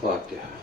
فاتحہ.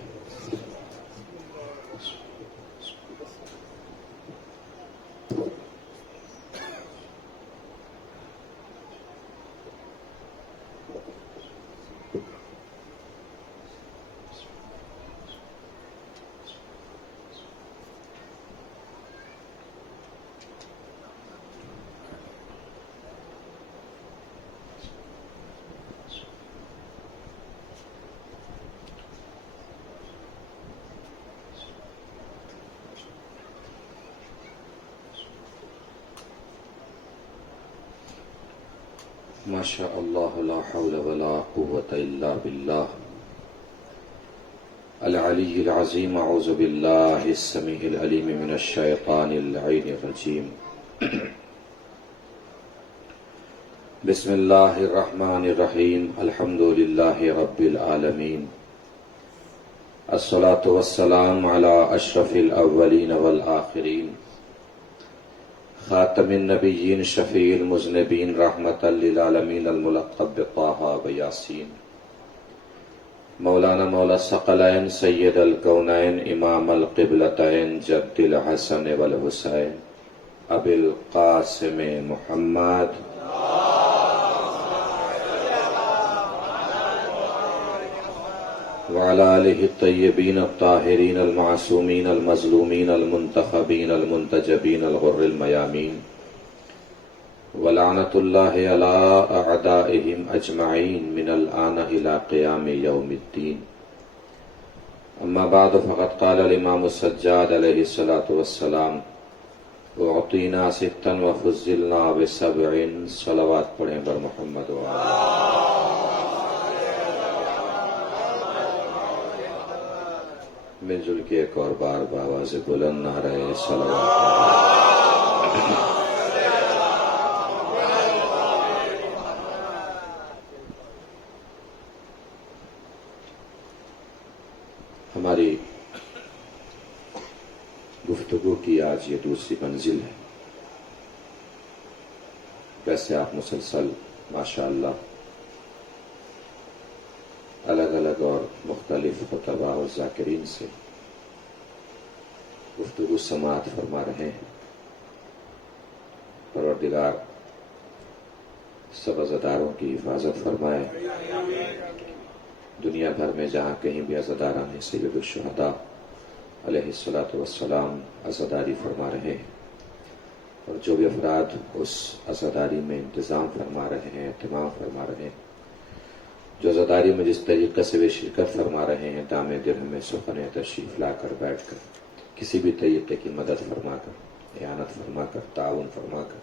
ما شاء اللہ لا حول ولا قوة الا باللہ العلی العظیم. اعوذ باللہ السمیع العلیم من الشیطان اللعین الرجیم. بسم اللہ الرحمن الرحیم. الحمد للہ رب العالمین. الصلاة والسلام علی اشرف الاولین والآخرین. خاتم النبیین شفیع المذنبین رحمتا للعالمین الملقب بطٰہٰ و یاسین. مولانا مولا الثقلین سید الکونین امام القبلتین جد الحسن والحسین ابی القاسم محمد وعلى آلہ الطیبین الطاہرین المعصومین المظلومین المنتخبین المنتجبین الغر المیامین. ولعنۃ اللہ علی اعدائہم اجمعین من الآن الی قیام یوم الدین. اما بعد فقد قال الامام السجاد علیہ الصلاۃ والسلام اعطینا ستا وفضلنا بسبع. صلوات پڑھیں بر محمد مل جل کے ایک اور بار بآواز بلند نعرہ صلوات. ہماری گفتگو کی آج یہ دوسری منزل ہے. ویسے آپ مسلسل ماشاءاللہ الگ الگ اور مختلف خطباء اور ذاکرین سے گفتگو سماعت فرما رہے ہیں. پروردگار سب عزاداروں کی حفاظت فرمائے. دنیا بھر میں جہاں کہیں بھی عزاداران سید الشہداء علیہ الصلاۃ والسلام عزاداری فرما رہے ہیں، اور جو بھی افراد اس عزاداری میں انتظام فرما رہے ہیں، اہتمام فرما رہے ہیں، جو عزاداری میں جس طریقے سے وہ شرکت فرما رہے ہیں، دام درہم میں سخن تشریف لا کر بیٹھ کر کسی بھی طریقے کی مدد فرما کر، اعانت فرما کر، تعاون فرما کر،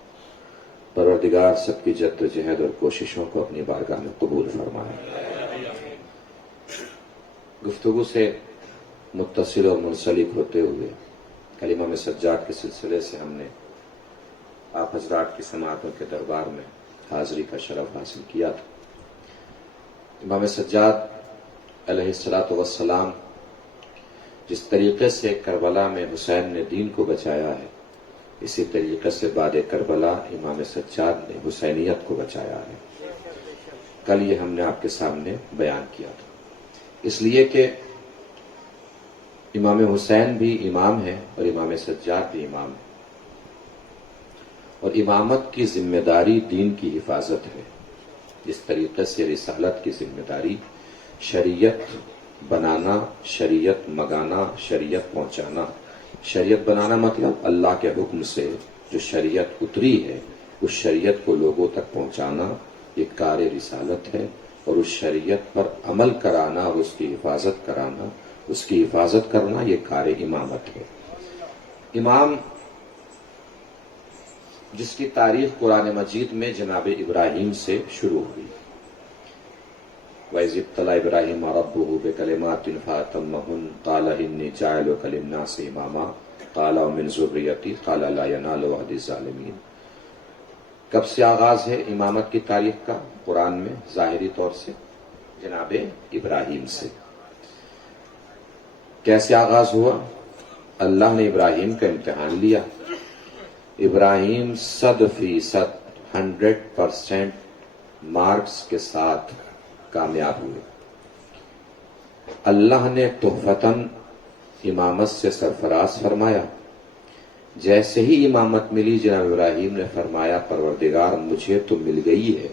پروردگار سب کی جد و جہد اور کوششوں کو اپنی بارگاہ میں قبول فرمائے. گفتگو سے متصل اور منسلک ہوتے ہوئے کل امام سجاد کے سلسلے سے ہم نے آپ حضرات کی سماعتوں کے دربار میں حاضری کا شرف حاصل کیا تھا. امام سجاد علیہ الصلاۃ والسلام جس طریقے سے کربلا میں حسین نے دین کو بچایا ہے، اسی طریقے سے بعد کربلا امام سجاد نے حسینیت کو بچایا ہے. کل یہ ہم نے آپ کے سامنے بیان کیا تھا. اس لیے کہ امام حسین بھی امام ہے اور امام سجاد بھی امام ہے، اور امامت کی ذمہ داری دین کی حفاظت ہے. جس طریقے سے رسالت کی ذمہ داری شریعت بنانا، شریعت مگانا، شریعت پہنچانا. شریعت بنانا مطلب اللہ کے حکم سے جو شریعت اتری ہے اس شریعت کو لوگوں تک پہنچانا، یہ کار رسالت ہے. اور اس شریعت پر عمل کرانا اور اس کی حفاظت کرانا، اس کی حفاظت کرنا، یہ کار امامت ہے. امام جس کی تاریخ قرآن مجید میں جناب ابراہیم سے شروع ہوئی. وَإِذِ ابْتَلَىٰ إِبْرَاهِيمَ رَبُّهُ بِكَلِمَاتٍ فَأَتَمَّهُنَّ قَالَ إِنِّي جَاعِلُكَ لِلنَّاسِ إِمَامًا قَالَ وَمِنْ ذُرِّيَّتِي قَالَ لَا يَنَالُ عَهْدِي الظَّالِمِينَ. کب سے آغاز ہے امامت کی تاریخ کا قرآن میں؟ ظاہری طور سے جناب ابراہیم سے. کیسے آغاز ہوا؟ اللہ نے ابراہیم کا امتحان لیا. ابراہیم 100% 100% مارکس کے ساتھ کامیاب ہوئے. اللہ نے تحفتاً امامت سے سرفراز فرمایا. جیسے ہی امامت ملی جناب ابراہیم نے فرمایا پروردگار مجھے تو مل گئی ہے،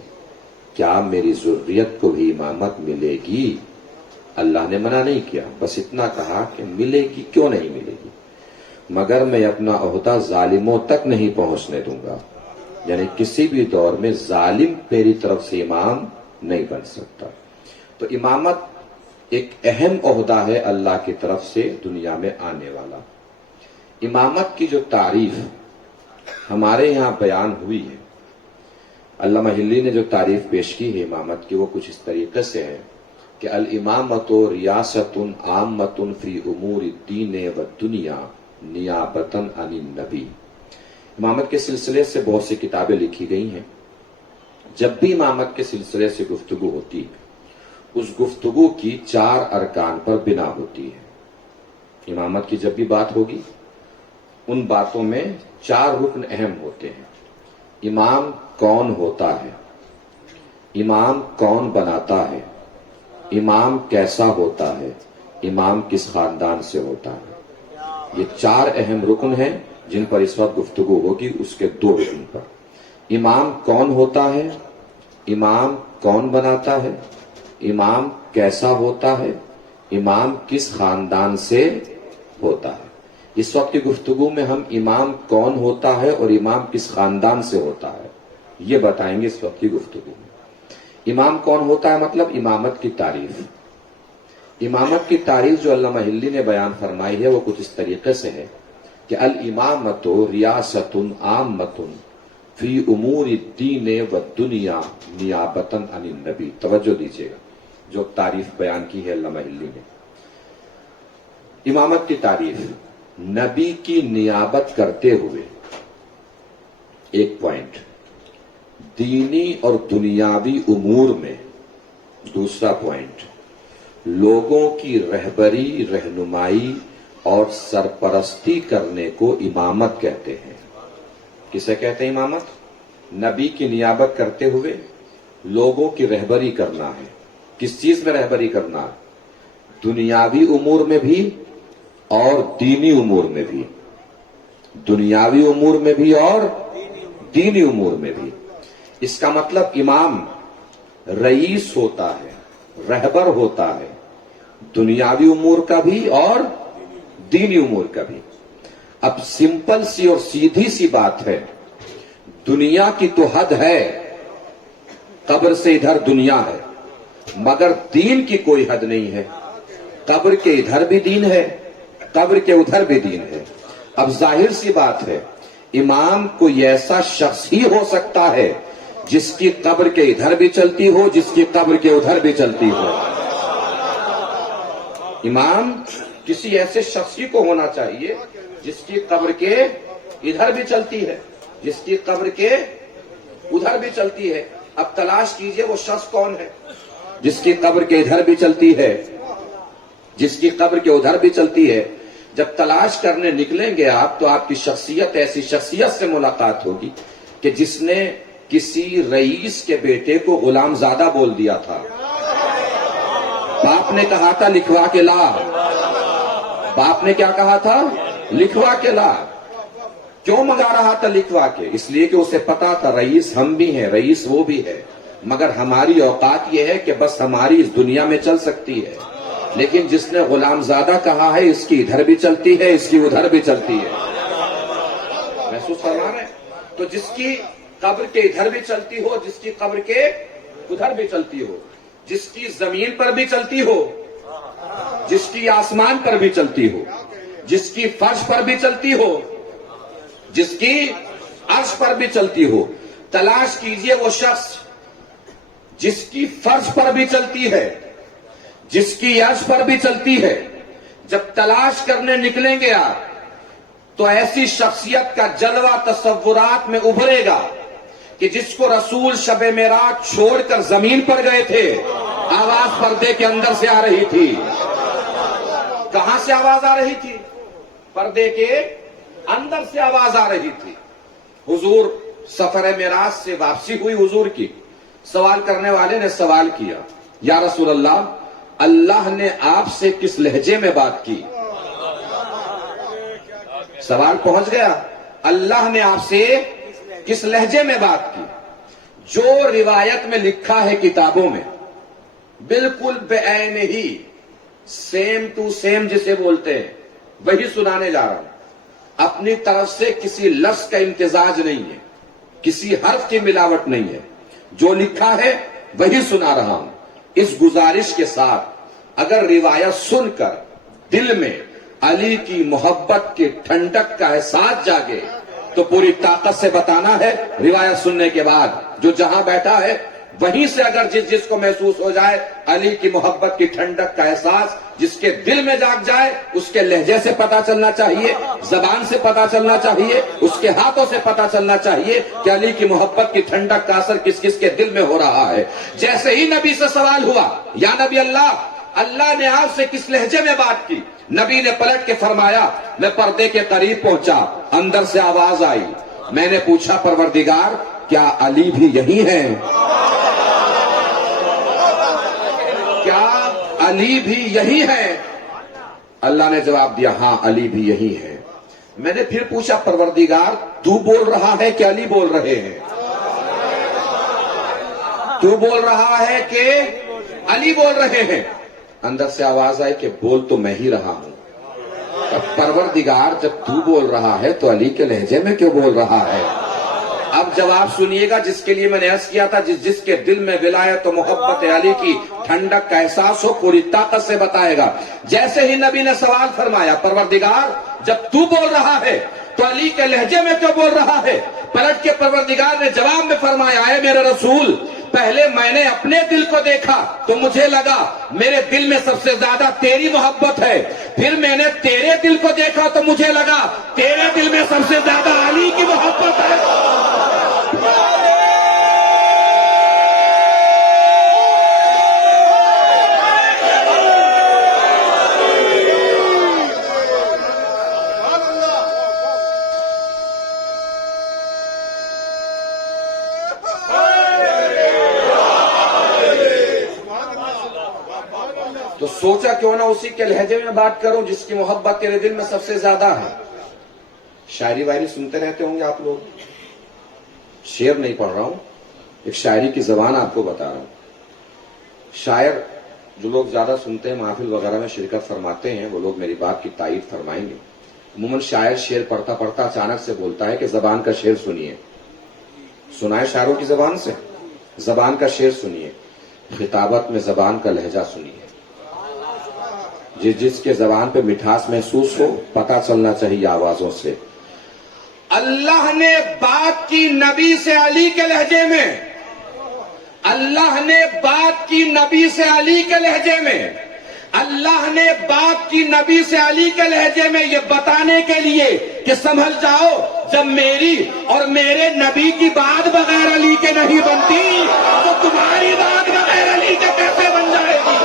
کیا میری ذریت کو بھی امامت ملے گی؟ اللہ نے منع نہیں کیا، بس اتنا کہا کہ ملے گی، کیوں نہیں ملے گی، مگر میں اپنا عہدہ ظالموں تک نہیں پہنچنے دوں گا. یعنی کسی بھی دور میں ظالم میری طرف سے امام نہیں بن سکتا. تو امامت ایک اہم عہدہ ہے اللہ کی طرف سے دنیا میں آنے والا. امامت کی جو تعریف ہمارے یہاں بیان ہوئی ہے، علامہ ہلی نے جو تعریف پیش کی ہے امامت کی، وہ کچھ اس طریقے سے ہے کہ الامامت ریاست عامۃ فی امور الدین والدنیا نیابۃ عن النبی. امامت کے سلسلے سے بہت سی کتابیں لکھی گئی ہیں. جب بھی امامت کے سلسلے سے گفتگو ہوتی ہے، اس گفتگو کی 4 ارکان پر بنا ہوتی ہے. امامت کی جب بھی بات ہوگی، ان باتوں میں 4 رکن اہم ہوتے ہیں. امام کون ہوتا ہے، امام کون بناتا ہے، امام کیسا ہوتا ہے، امام کس خاندان سے ہوتا ہے. یہ 4 اہم رکن ہیں جن پر اس وقت گفتگو ہوگی. اس کے 2 رکن پر، امام کون ہوتا ہے، امام کون بناتا ہے، امام کیسا ہوتا ہے، امام کس خاندان سے ہوتا ہے. اس وقت کی گفتگو میں ہم امام کون ہوتا ہے اور امام کس خاندان سے ہوتا ہے یہ بتائیں گے اس وقت کی گفتگو میں. امام کون ہوتا ہے مطلب امامت کی تعریف. امامت کی تعریف جو علامہ ہلی نے بیان فرمائی ہے وہ کچھ اس طریقے سے ہے کہ الامامت ریاست عامۃ فی امور الدین والدنیا نیابۃ عن النبی. توجہ دیجیے گا جو تعریف بیان کی ہے علامہ ہلی نے. امامت کی تعریف نبی کی نیابت کرتے ہوئے، ایک پوائنٹ، دینی اور دنیاوی امور میں. دوسرا پوائنٹ، لوگوں کی رہبری، رہنمائی اور سرپرستی کرنے کو امامت کہتے ہیں. کسے کہتے ہیں امامت؟ نبی کی نیابت کرتے ہوئے لوگوں کی رہبری کرنا ہے. کس چیز میں رہبری کرنا ہے؟ دنیاوی امور میں بھی اور دینی امور میں بھی. دنیاوی امور میں بھی اور دینی امور میں بھی. اس کا مطلب امام رئیس ہوتا ہے، رہبر ہوتا ہے، دنیاوی امور کا بھی اور دینی امور کا بھی. اب سمپل سی اور سیدھی سی بات ہے، دنیا کی تو حد ہے، قبر سے ادھر دنیا ہے، مگر دین کی کوئی حد نہیں ہے. قبر کے ادھر بھی دین ہے، قبر کے ادھر بھی دین ہے. اب ظاہر سی بات ہے، امام کوئی ایسا شخص ہی ہو سکتا ہے جس کی قبر کے ادھر بھی چلتی ہو، جس کی قبر کے ادھر بھی چلتی ہو. امام کسی ایسے شخص ہی کو ہونا چاہیے جس کی قبر کے ادھر بھی چلتی ہے، جس کی قبر کے ادھر بھی چلتی ہے. اب تلاش کیجئے وہ شخص کون ہے جس کی قبر کے ادھر بھی چلتی ہے، جس کی قبر کے ادھر بھی چلتی ہے. جب تلاش کرنے نکلیں گے آپ تو آپ کی شخصیت ایسی شخصیت سے ملاقات ہوگی کہ جس نے کسی رئیس کے بیٹے کو غلام زادہ بول دیا تھا. باپ نے کہا تھا لکھوا کے لا، باپ نے کیا کہا تھا؟ لکھوا کے لا. کیوں منگا رہا تھا لکھوا کے؟ اس لیے کہ اسے پتا تھا رئیس ہم بھی ہیں، رئیس وہ بھی ہے، مگر ہماری اوقات یہ ہے کہ بس ہماری اس دنیا میں چل سکتی ہے. لیکن جس نے غلام زادہ کہا ہے اس کی ادھر بھی چلتی ہے، اس کی ادھر بھی چلتی ہے. محسوس فرما رہے ہیں؟ تو جس کی قبر کے ادھر بھی چلتی ہو، جس کی قبر کے ادھر بھی چلتی ہو، جس کی زمین پر بھی چلتی ہو، جس کی آسمان پر بھی چلتی ہو، جس کی فرش پر بھی چلتی ہو، جس کی عرش پر بھی چلتی ہو. تلاش کیجئے وہ شخص جس کی فرش پر بھی چلتی ہے، جس کی عرش پر بھی چلتی ہے. جب تلاش کرنے نکلیں گے آپ تو ایسی شخصیت کا جلوہ تصورات میں ابھرے گا کہ جس کو رسول شب معراج چھوڑ کر زمین پر گئے تھے، آواز پردے کے اندر سے آ رہی تھی. کہاں سے آواز آ رہی تھی؟ پردے کے اندر سے آواز آ رہی تھی. حضور سفر معراج سے واپسی ہوئی حضور کی. سوال کرنے والے نے سوال کیا، یا رسول اللہ اللہ نے آپ سے کس لہجے میں بات کی؟ سوال پہنچ گیا؟ اللہ نے آپ سے کس لہجے میں بات کی؟ جو روایت میں لکھا ہے کتابوں میں بالکل بعین ہی سیم ٹو سیم جسے بولتے ہیں وہی سنانے جا رہا ہوں. اپنی طرف سے کسی لفظ کا امتزاج نہیں ہے, کسی حرف کی ملاوٹ نہیں ہے, جو لکھا ہے وہی سنا رہا ہوں. اس گزارش کے ساتھ اگر روایت سن کر دل میں علی کی محبت کی ٹھنڈک کا احساس جاگے تو پوری طاقت سے بتانا ہے روایت سننے کے بعد جو جہاں بیٹھا ہے وہیں سے اگر جس کو محسوس ہو جائے علی کی محبت کی ٹھنڈک کا احساس جس کے دل میں جاگ جائے, اس کے لہجے سے پتا چلنا چاہیے, زبان سے پتا چلنا چاہیے, اس کے ہاتھوں سے پتا چلنا چاہیے کہ علی کی محبت کی ٹھنڈک کا اثر کس کس کے دل میں ہو رہا ہے. جیسے ہی نبی سے سوال ہوا یا نبی اللہ نے آپ سے کس لہجے میں بات کی, نبی نے پلٹ کے فرمایا میں پردے کے قریب پہنچا, اندر سے آواز آئی, میں نے پوچھا پروردگار کیا علی بھی یہی ہیں؟ کیا علی بھی یہی ہے؟ اللہ نے جواب دیا ہاں علی بھی یہی ہے. میں نے پھر پوچھا پروردگار تو بول رہا ہے کہ علی بول رہے ہیں؟ تو بول رہا ہے کہ علی بول رہے ہیں؟ اندر سے آواز آئی کہ بول تو میں ہی رہا ہوں. پروردگار جب تو بول رہا ہے تو علی کے لہجے میں کیوں بول رہا ہے؟ اب جواب سنیے گا جس کے لیے میں نے عرض کیا تھا, جس کے دل میں ولایت و محبت علی کی ٹھنڈک کا احساس ہو پوری طاقت سے بتائے گا. جیسے ہی نبی نے سوال فرمایا پروردگار جب تو بول رہا ہے تو علی کے لہجے میں کیوں بول رہا ہے, پلٹ کے پروردگار نے جواب میں فرمایا اے میرے رسول پہلے میں نے اپنے دل کو دیکھا تو مجھے لگا میرے دل میں سب سے زیادہ تیری محبت ہے, پھر میں نے تیرے دل کو دیکھا تو مجھے لگا تیرے دل میں سب سے زیادہ علی کی محبت ہے. تو سوچا کیوں نہ اسی کے لہجے میں بات کروں جس کی محبت تیرے دل میں سب سے زیادہ ہے. شاعری وائری سنتے رہتے ہوں گے آپ لوگ, شعر نہیں پڑھ رہا ہوں, ایک شاعری کی زبان آپ کو بتا رہا ہوں. شاعر جو لوگ زیادہ سنتے ہیں محافل وغیرہ میں شرکت فرماتے ہیں وہ لوگ میری بات کی تائید فرمائیں گے. عموماً شاعر شعر پڑھتا پڑھتا اچانک سے بولتا ہے کہ زبان کا شعر سنیے. سنائے شاعروں کی زبان سے, زبان کا شعر سنیے, خطابت میں زبان کا لہجہ سنیے. جس کے زبان پہ مٹھاس محسوس ہو پتہ چلنا چاہیے آوازوں سے. اللہ نے بات کی نبی سے علی کے لہجے میں, اللہ نے بات کی نبی سے علی کے لہجے میں, اللہ نے بات کی نبی سے علی کے لہجے میں یہ بتانے کے لیے کہ سنبھل جاؤ جب میری اور میرے نبی کی بات بغیر علی کے نہیں بنتی تو تمہاری بات بغیر علی کے کیسے بن جائے گی.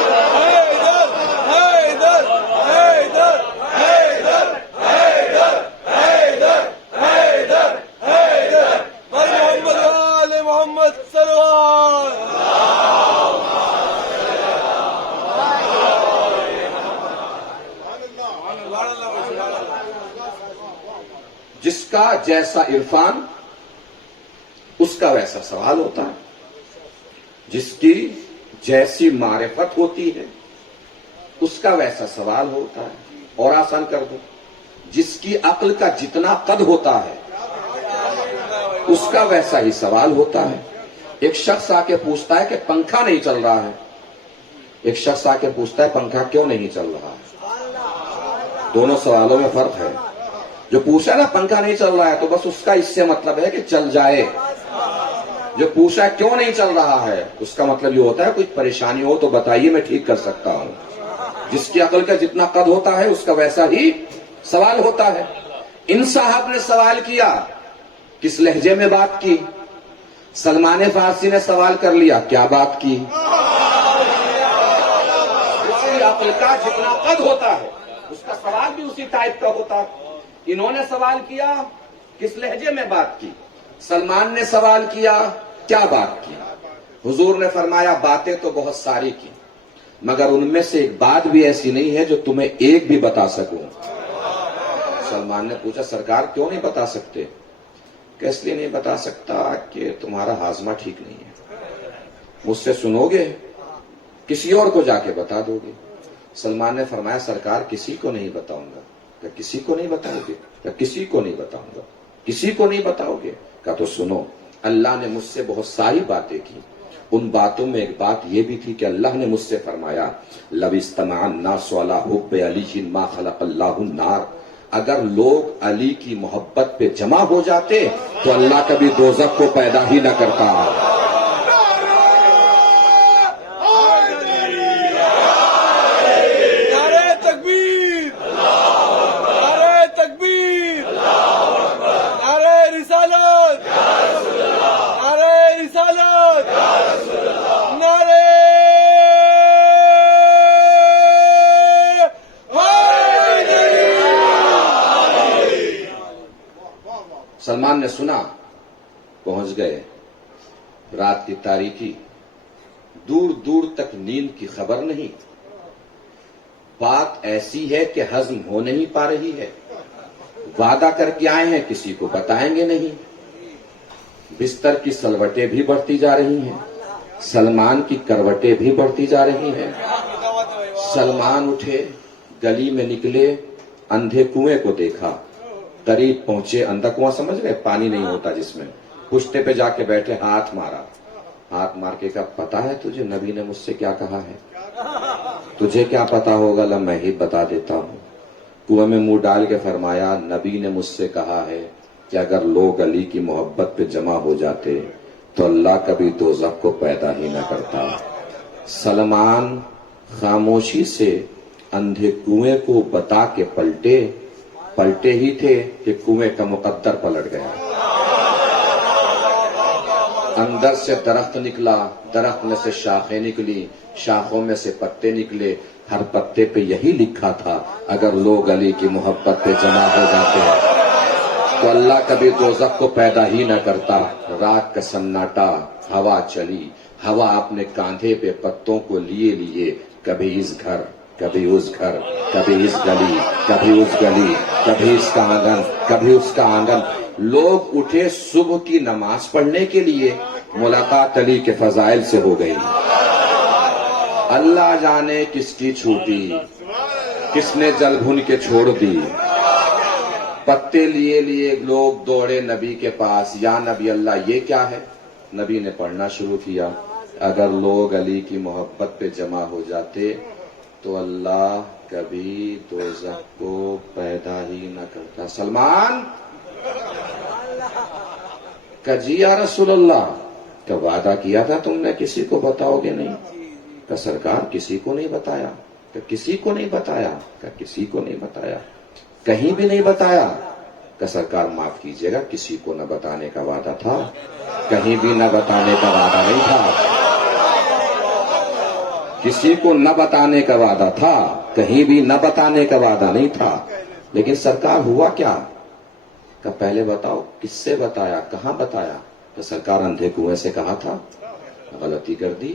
جس کا جیسا عرفان اس کا ویسا سوال ہوتا ہے, جس کی جیسی معرفت ہوتی ہے اس کا ویسا سوال ہوتا ہے. اور آسان کر دوں, جس کی عقل کا جتنا قد ہوتا ہے اس کا ویسا ہی سوال ہوتا ہے. ایک شخص آ کے پوچھتا ہے کہ پنکھا نہیں چل رہا ہے, ایک شخص آ کے پوچھتا ہے پنکھا کیوں نہیں چل رہا ہے. دونوں سوالوں میں فرق ہے. جو پوچھا نا پنکھا نہیں چل رہا ہے تو بس اس کا اس سے مطلب ہے کہ چل جائے. جو پوچھا کیوں نہیں چل رہا ہے اس کا مطلب یہ ہوتا ہے کچھ پریشانی ہو تو بتائیے میں ٹھیک کر سکتا ہوں. جس کی عقل کا جتنا قد ہوتا ہے اس کا ویسا ہی سوال ہوتا ہے. ان صاحب نے سوال کیا, کس لہجے میں بات کی. سلمان فارسی نے سوال کر لیا, کیا بات کی. جس کی عقل کا جتنا قد ہوتا ہے اس کا سوال بھی اسی ٹائپ کا ہوتا ہے. انہوں نے سوال کیا, کس لہجے میں بات کی. سلمان نے سوال کیا, کیا بات کی. حضور نے فرمایا باتیں تو بہت ساری کی, مگر ان میں سے ایک بات بھی ایسی نہیں ہے جو تمہیں ایک بھی بتا سکوں۔ سلمان نے پوچھا سرکار کیوں نہیں بتا سکتے؟ کہ اس لیے نہیں بتا سکتا کہ تمہارا ہاضمہ ٹھیک نہیں ہے، مجھ سے سنو گے کسی اور کو جا کے بتا دو گے۔ سلمان نے فرمایا سرکار کسی کو نہیں بتاؤں گا۔ کہ کسی کو نہیں بتاؤ گے؟ کہ کسی کو نہیں بتاؤں گا۔ کسی کو نہیں بتاؤ گے؟ کہ تو سنو، اللہ نے مجھ سے بہت ساری باتیں کی، ان باتوں میں ایک بات یہ بھی تھی کہ اللہ نے مجھ سے فرمایا لَوِ اسْتَمَعَ النَّاسُ عَلَىٰ حُبِّ عَلِيٍّ مَا خَلَقَ اللَّهُ النَّارَ، اگر لوگ علی کی محبت پہ جمع ہو جاتے تو اللہ کبھی دوزخ کو پیدا ہی نہ کرتا۔ سلمان نے سنا، پہنچ گئے، رات کی تاریکی، دور دور تک نیند کی خبر نہیں، بات ایسی ہے کہ ہضم ہو نہیں پا رہی ہے، وعدہ کر کے آئے ہیں کسی کو بتائیں گے نہیں، بستر کی سلوٹیں بھی بڑھتی جا رہی ہیں، سلمان کی کروٹیں بھی بڑھتی جا رہی ہیں۔ سلمان اٹھے، گلی میں نکلے، اندھے کنویں کو دیکھا، قریب پہنچے، اندھا کنواں سمجھ گئے، پانی نہیں ہوتا جس میں، پشتے پہ جا کے بیٹھے، ہاتھ مارا، ہاتھ مار کے کہا پتا ہے تجھے نبی نے مجھ سے کیا کہا ہے؟ تجھے کیا پتا ہوگا؟ لا میں ہی بتا دیتا ہوں۔ کنویں میں منہ ڈال کے فرمایا نبی نے مجھ سے کہا ہے کہ اگر لوگ علی کی محبت پہ جمع ہو جاتے تو اللہ کبھی دوزخ کو پیدا ہی نہ کرتا۔ سلمان خاموشی سے اندھے کنویں کو بتا کے پلٹے ہی تھے کہ کنویں کا مقدر پلٹ گیا۔ اندر سے درخت نکلا، درخت میں سے شاخیں نکلی، شاخوں میں سے پتے نکلے، ہر پتے پہ یہی لکھا تھا اگر لوگ علی کی محبت پہ جمع ہو جاتے تو اللہ کبھی دوزخ کو پیدا ہی نہ کرتا۔ رات کا سناٹا، ہوا چلی، ہوا اپنے کاندھے پہ پتوں کو لیے کبھی اس گھر، کبھی اس گھر، کبھی اس گلی، کبھی اس گلی، کبھی اس کا آنگن، کبھی اس کا آنگن۔ لوگ اٹھے صبح کی نماز پڑھنے کے لیے، ملاقات علی کے فضائل سے ہو گئی۔ اللہ جانے کس کی چھوٹی، کس نے جل بھن کے چھوڑ دی۔ پتے لیے لوگ دوڑے نبی کے پاس، یا نبی اللہ یہ کیا ہے؟ نبی نے پڑھنا شروع کیا اگر لوگ علی کی محبت پہ جمع ہو جاتے تو اللہ کبھی دوزخ کو پیدا ہی نہ کرتا۔ سلمان کہ جی یا رسول اللہ، کہ وعدہ کیا تھا تم نے کسی کو بتاؤ گے نہیں؟ کہ سرکار کسی کو نہیں بتایا۔ کہ کسی کو نہیں بتایا؟ کہ کسی کو نہیں بتایا، کہیں بھی نہیں بتایا۔ کہ سرکار معاف کیجیے گا، کسی کو نہ بتانے کا وعدہ تھا، کہیں بھی نہ بتانے کا وعدہ نہیں تھا، کسی کو نہ بتانے کا وعدہ تھا، کہیں بھی نہ بتانے کا وعدہ نہیں تھا، لیکن سرکار ہوا کیا؟ کہ پہلے بتاؤ کس سے بتایا، کہاں بتایا؟ کہ سرکار اندھے کنویں سے کہا تھا، غلطی کر دی۔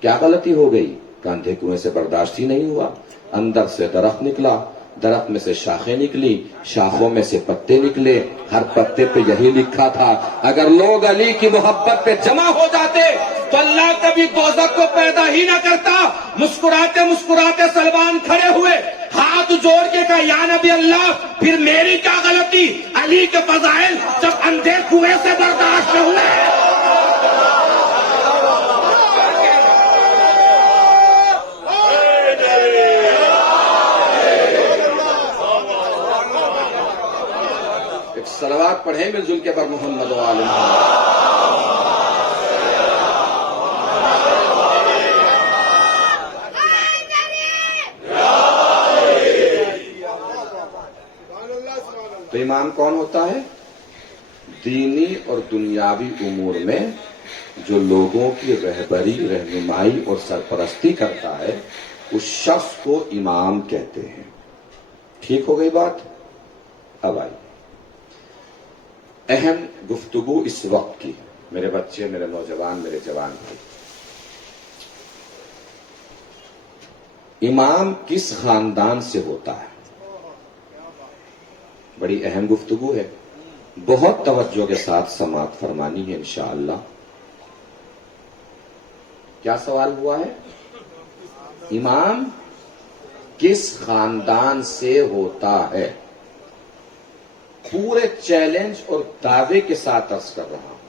کیا غلطی ہو گئی؟ کہ اندھے کنویں سے برداشت ہی نہیں ہوا، اندر سے درخت نکلا، درخت میں سے شاخیں نکلی، شاخوں میں سے پتے نکلے، ہر پتے پہ یہی لکھا تھا اگر لوگ علی کی محبت پہ جمع ہو جاتے تو اللہ کبھی دوزخ کو پیدا ہی نہ کرتا۔ مسکراتے مسکراتے سلمان کھڑے ہوئے، ہاتھ جوڑ کے کہا یا نبی اللہ پھر میری کیا غلطی؟ علی کے فضائل جب اندھے کنویں سے برداشت نہ ہوئے۔ صلوات پڑھیں مل جل کے بر محمد و آل محمد۔ تو امام کون ہوتا ہے؟ دینی اور دنیاوی امور میں جو لوگوں کی رہبری، رہنمائی اور سرپرستی کرتا ہے اس شخص کو امام کہتے ہیں۔ ٹھیک ہو گئی بات؟ اب آئیے اہم گفتگو اس وقت کی، میرے بچے، میرے نوجوان، میرے جوان بھائی، امام کس خاندان سے ہوتا ہے؟ بڑی اہم گفتگو ہے، بہت توجہ کے ساتھ سماعت فرمانی ہے انشاءاللہ۔ کیا سوال ہوا ہے؟ امام کس خاندان سے ہوتا ہے؟ پورے چیلنج اور دعوے کے ساتھ عرض کر رہا ہوں،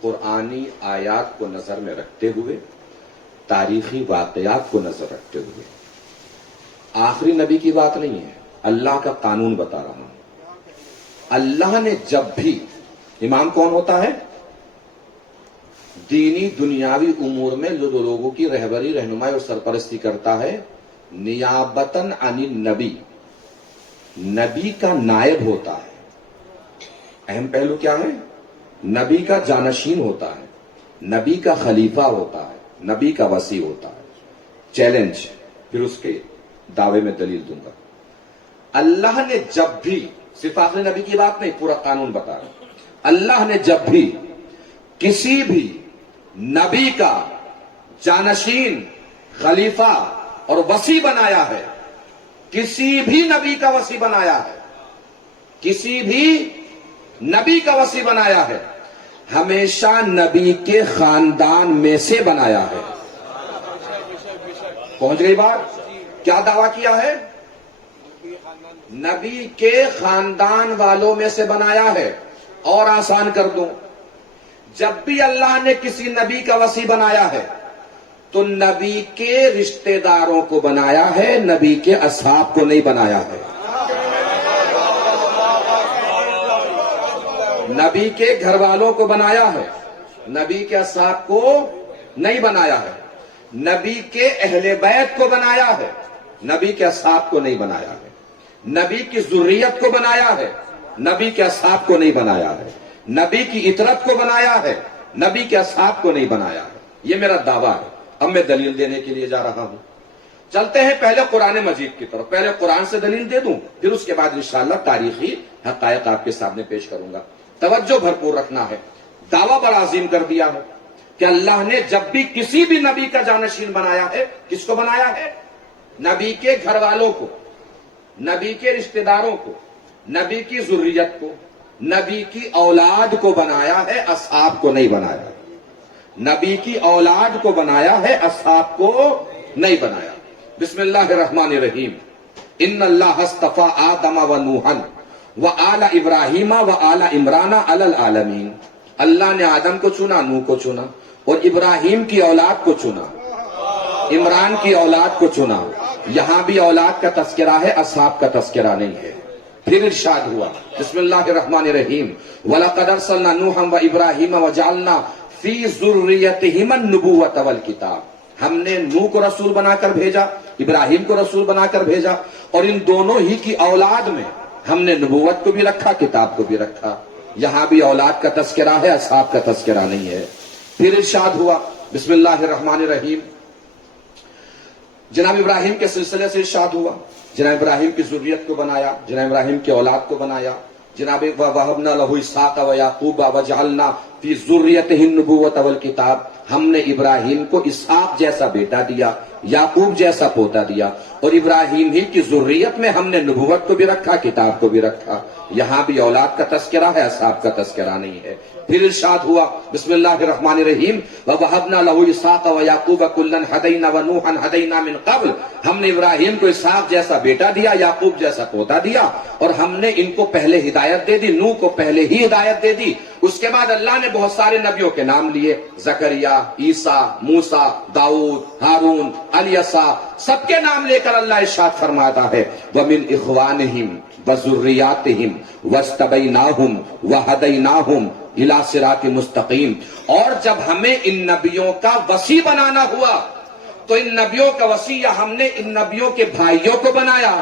قرآنی آیات کو نظر میں رکھتے ہوئے، تاریخی واقعات کو نظر رکھتے ہوئے، آخری نبی کی بات نہیں ہے، اللہ کا قانون بتا رہا ہوں۔ اللہ نے جب بھی، امام کون ہوتا ہے؟ دینی دنیاوی امور میں جو لوگوں کی رہبری، رہنمائی اور سرپرستی کرتا ہے، نیابتاً عن النبی، نبی کا نائب ہوتا ہے۔ اہم پہلو کیا ہے؟ نبی کا جانشین ہوتا ہے، نبی کا خلیفہ ہوتا ہے، نبی کا وصی ہوتا ہے۔ چیلنج، پھر اس کے دعوے میں دلیل دوں گا۔ اللہ نے جب بھی، صرف آخری نبی کی بات نہیں، پورا قانون بتا رہا ہوں، اللہ نے جب بھی کسی بھی نبی کا جانشین، خلیفہ اور وصی بنایا ہے، کسی بھی نبی کا وصی بنایا ہے، کسی بھی نبی کا وصی بنایا ہے، ہمیشہ نبی کے خاندان میں سے بنایا ہے۔ پہنچ گئی بات؟ کیا دعویٰ کیا ہے؟ نبی کے خاندان والوں میں سے بنایا ہے۔ اور آسان کر دوں، جب بھی اللہ نے کسی نبی کا وصی بنایا ہے تو نبی کے رشتہ داروں کو بنایا ہے، نبی کے اصحاب کو نہیں بنایا ہے۔ نبی کے گھر والوں کو بنایا ہے، نبی کے اصحاب کو نہیں بنایا ہے۔ نبی کے اہل بیت کو بنایا ہے، نبی کے اصحاب کو نہیں بنایا ہے۔ نبی کی ذریت کو بنایا ہے، نبی کے اصحاب کو نہیں بنایا ہے۔ نبی کی اطرت کو بنایا ہے، نبی کے اصحاب کو نہیں بنایا ہے۔ یہ میرا دعویٰ ہے۔ اب میں دلیل دینے کے لیے جا رہا ہوں۔ چلتے ہیں پہلے قرآن مجید کی طرف، پہلے قرآن سے دلیل دے دوں، پھر اس کے بعد انشاءاللہ تاریخی حقائق آپ کے سامنے پیش کروں گا۔ توجہ بھرپور رکھنا ہے۔ دعویٰ بڑا عظیم کر دیا ہے کہ اللہ نے جب بھی کسی بھی نبی کا جانشین بنایا ہے، کس کو بنایا ہے؟ نبی کے گھر والوں کو، نبی کے رشتہ داروں کو، نبی کی ذریت کو، نبی کی اولاد کو بنایا ہے، اصحاب کو نہیں بنایا۔ نبی کی اولاد کو بنایا ہے، اصحاب کو نہیں بنایا۔ بسم اللہ الرحمن الرحیم۔ ان اللہ اصطفى آدم و نوحا وآل ابراہیم وآل عمران علی العالمین۔ اللہ نے آدم کو چنا، نوح کو چنا، اور ابراہیم کی اولاد کو چنا، عمران کی اولاد کو چنا۔ یہاں بھی اولاد کا تذکرہ ہے، اصحاب کا تذکرہ نہیں ہے۔ پھر ارشاد ہوا، بسم اللہ الرحمن الرحیم، وَلَقَدْ أَرْسَلْنَا نُوحًا وَإِبْرَاهِيمَ وَجَعَلْنَا فِي ذُرِّيَّتِهِمَا النُّبُوَّةَ وَالْكِتَابَ۔ ہم نے نوح کو رسول بنا کر بھیجا، ابراہیم کو رسول بنا کر بھیجا، اور ان دونوں ہی کی اولاد میں ہم نے نبوت کو بھی رکھا، کتاب کو بھی رکھا۔ یہاں بھی اولاد کا تذکرہ ہے، اصحاب کا تذکرہ نہیں ہے۔ پھر ارشاد ہوا، بسم اللہ الرحمن الرحیم، جناب ابراہیم کے سلسلے سے ارشاد ہوا، جناب ابراہیم کی ذریت کو بنایا، جناب ابراہیم کی اولاد کو بنایا۔ جناب وَوَهَبْنَا لَهُ إِسْحَاقَ وَيَعْقُوبَ وَجَعَلْنَا فِي ذُرِّيَّتِهِ النُّبُوَّةَ وَالْكِتَابَ۔ ہم نے ابراہیم کو اسحاق جیسا بیٹا دیا، یعقوب جیسا پوتا دیا، اور ابراہیم ہی کی ذریت میں ہم نے نبوت کو بھی رکھا، کتاب کو بھی رکھا۔ یہاں بھی اولاد کا تذکرہ ہے، اصحاب کا تذکرہ نہیں ہے۔ پھر ارشاد ہوا، بسم اللہ الرحمن الرحیم، وَوَهَبْنَا لَهُ إِسْحَاقَ وَيَعْقُوبَ كُلًّا هَدَيْنَا وَنُوحًا هَدَيْنَا مِن قَبْلُ۔ ہم نے ابراہیم کو اسحاق جیسا بیٹا دیا، یعقوب جیسا پوتا دیا، اور ہم نے ان کو پہلے ہدایت دے دی، نوح کو پہلے ہی ہدایت دے دی۔ اس کے بعد اللہ نے بہت سارے نبیوں کے نام لیے، زکریا، عیسیٰ، موسیٰ، داؤد، ہارون، الیسع، سب کے نام لے کر اللہ ارشاد فرماتا ہے، وَمِنْ إِخْوَانِهِمْ وَذُرِّيَّاتِهِمْ وَاجْتَبَيْنَاهُمْ وَهَدَيْنَاهُمْ إِلَىٰ صِرَاطٍ مستقیم۔ اور جب ہمیں ان نبیوں کا وصی بنانا ہوا تو ان نبیوں کا وصی، یا ہم نے ان نبیوں کے بھائیوں کو بنایا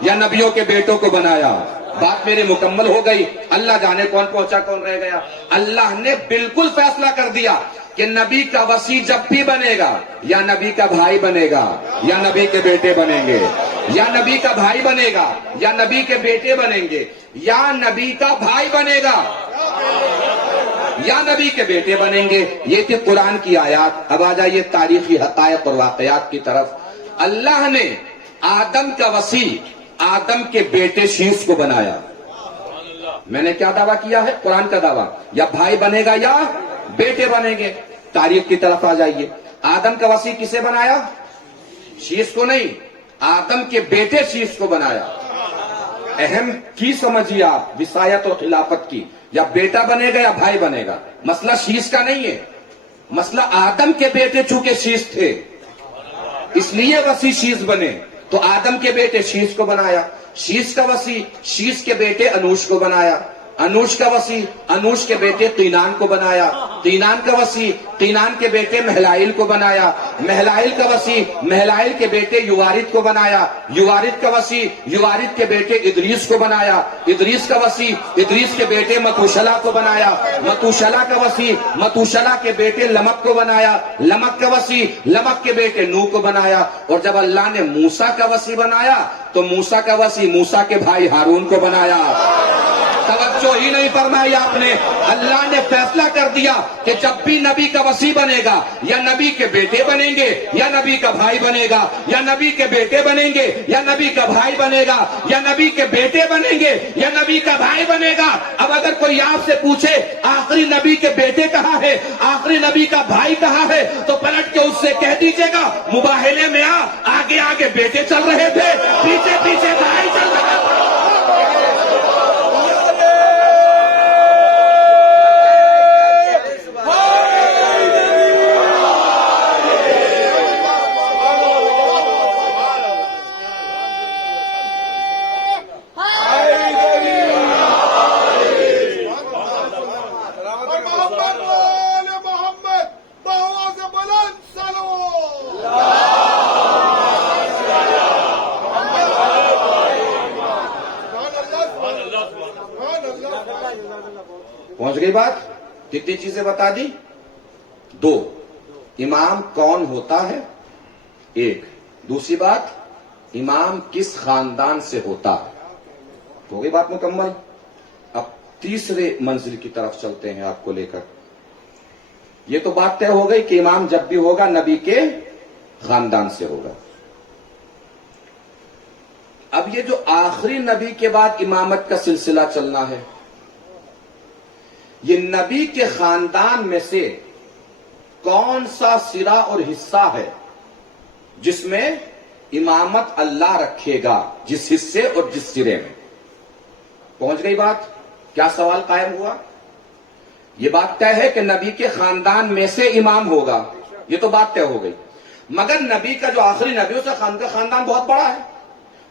یا نبیوں کے بیٹوں کو بنایا؟ بات میری مکمل ہو گئی۔ اللہ جانے کون پہنچا کون رہ گیا۔ اللہ نے بالکل فیصلہ کر دیا کہ نبی کا وصی جب بھی بنے گا، یا نبی کا بھائی بنے گا یا نبی کے بیٹے بنیں گے، یا نبی کا بھائی بنے گا یا نبی کے بیٹے بنیں گے، یا نبی کا بھائی بنے گا یا نبی کے بیٹے بنیں گے۔ یہ تھی قرآن کی آیات۔ اب آ جائیے تاریخی حقائق اور واقعات کی طرف۔ اللہ نے آدم کا وسیع آدم کے بیٹے شیش کو بنایا. میں نے کیا دعویٰ کیا ہے؟ قرآن کا دعویٰ. یا بھائی بنے گا یا بیٹے بنیں گے. تاریخ کی طرف آ جائیے. آدم کا وسیع کسے بنایا؟ شیش کو نہیں، آدم کے بیٹے شیش کو بنایا. اہم کی سمجھیے آپ وصایت اور خلافت کی. یا بیٹا بنے گا یا بھائی بنے گا. مسئلہ شیش کا نہیں ہے، مسئلہ آدم کے بیٹے چونکہ شیش تھے اس لیے وسیع شیش بنے. تو آدم کے بیٹے شیش کو بنایا. شیش کا وسیع شیش کے بیٹے انوش کو بنایا. انوش کا وسیع انوش کے بیٹے قینان کو بنایا. قینان کا وسیع قینان کے بیٹے مہلائل کو بنایا. مہلائل کا وسیع مہلائل کے بیٹے یوارد کو بنایا. یوارد کا وسیع یوارد کے بیٹے ادریس کو بنایا. ادریس کا وسیع ادریس کے بیٹے متوشلہ کو بنایا. متوشلہ کا وسیع متوشلہ کے بیٹے لمک کو بنایا. لمک کا وسیع لمک کے بیٹے نوح کو بنایا. اور جب اللہ نے موسیٰ کا وسیع بنایا تو موسیٰ کا وسیع موسیٰ کے بھائی ہارون کو بنایا. توجہ ہی نہیں فرمائی آپ نے. اللہ نے فیصلہ کر دیا کہ جب بھی نبی کا وسیع بنے گا یا نبی کے بیٹے بنیں گے یا نبی کا بھائی بنے گا. یا نبی کے بیٹے بنیں گے یا نبی کا بھائی بنے گا. یا نبی کے بیٹے بنیں گے یا نبی کا بھائی بنے گا. اب اگر کوئی آپ سے پوچھے آخری نبی کے بیٹے کہاں ہے، آخری نبی کا بھائی کہاں ہے، تو پلٹ کے اس سے کہہ دیجیے گا مباہلے میں آگے آگے بیٹے چل رہے تھے، پیچھے پیچھے بھائی چل رہے تھے. پہنچ گئی بات؟ کتنی چیزیں بتا دی؟ 2. امام کون ہوتا ہے؟ 1. دوسری بات امام کس خاندان سے ہوتا ہے؟ ہو گئی بات مکمل. اب تیسرے منزل کی طرف چلتے ہیں آپ کو لے کر. یہ تو بات طے ہو گئی کہ امام جب بھی ہوگا نبی کے خاندان سے ہوگا. اب یہ جو آخری نبی کے بعد امامت کا سلسلہ چلنا ہے، یہ نبی کے خاندان میں سے کون سا سرا اور حصہ ہے جس میں امامت اللہ رکھے گا، جس حصے اور جس سرے میں؟ پہنچ گئی بات؟ کیا سوال قائم ہوا؟ یہ بات طے ہے کہ نبی کے خاندان میں سے امام ہوگا، یہ تو بات طے ہو گئی. مگر نبی کا جو آخری نبی اس کا خاندان بہت بڑا ہے.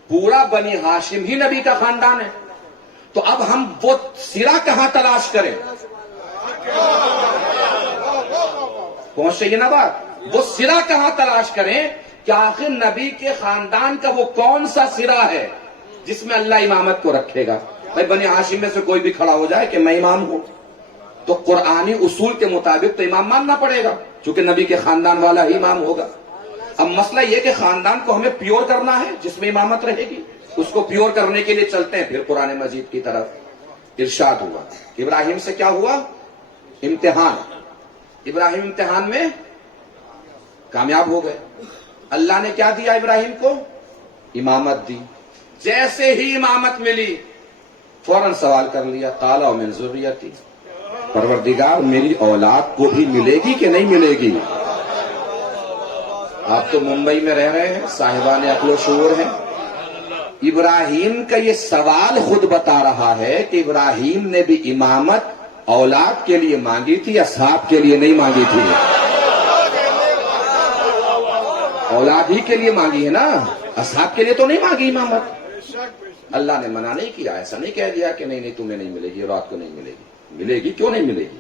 پورا بنی ہاشم ہی نبی کا خاندان ہے. تو اب ہم وہ سرا کہاں تلاش کریں؟ پہنچ رہی ہے نا بات؟ وہ سرا کہاں تلاش کریں کہ آخر نبی کے خاندان کا وہ کون سا سرا ہے جس میں اللہ امامت کو رکھے گا؟ بھائی بنی ہاشم میں سے کوئی بھی کھڑا ہو جائے کہ میں امام ہوں تو قرآنی اصول کے مطابق تو امام ماننا پڑے گا، چونکہ نبی کے خاندان والا ہی امام ہوگا. اب مسئلہ یہ کہ خاندان کو ہمیں پیور کرنا ہے جس میں امامت رہے گی. اس کو پیور کرنے کے لیے چلتے ہیں پھر قرآن مجید کی طرف. ارشاد ہوا ابراہیم سے کیا ہوا؟ امتحان. ابراہیم امتحان میں کامیاب ہو گئے. اللہ نے کیا دیا ابراہیم کو؟ امامت دی. جیسے ہی امامت ملی فوراً سوال کر لیا قال ومن ذریتی، پروردگار میری اولاد کو بھی ملے گی کہ نہیں ملے گی؟ آپ تو ممبئی میں رہ رہے ہیں، صاحبان عقل و شعور ہیں. ابراہیم کا یہ سوال خود بتا رہا ہے کہ ابراہیم نے بھی امامت اولاد کے لیے مانگی تھی، اصحاب کے لیے نہیں مانگی تھی. اولاد ہی کے لیے مانگی ہے نا، اصحاب کے لیے تو نہیں مانگی امامت. اللہ نے منع نہیں کیا، ایسا نہیں کہہ دیا کہ نہیں تمہیں نہیں ملے گی، رات کو نہیں ملے گی. ملے گی، کیوں نہیں ملے گی؟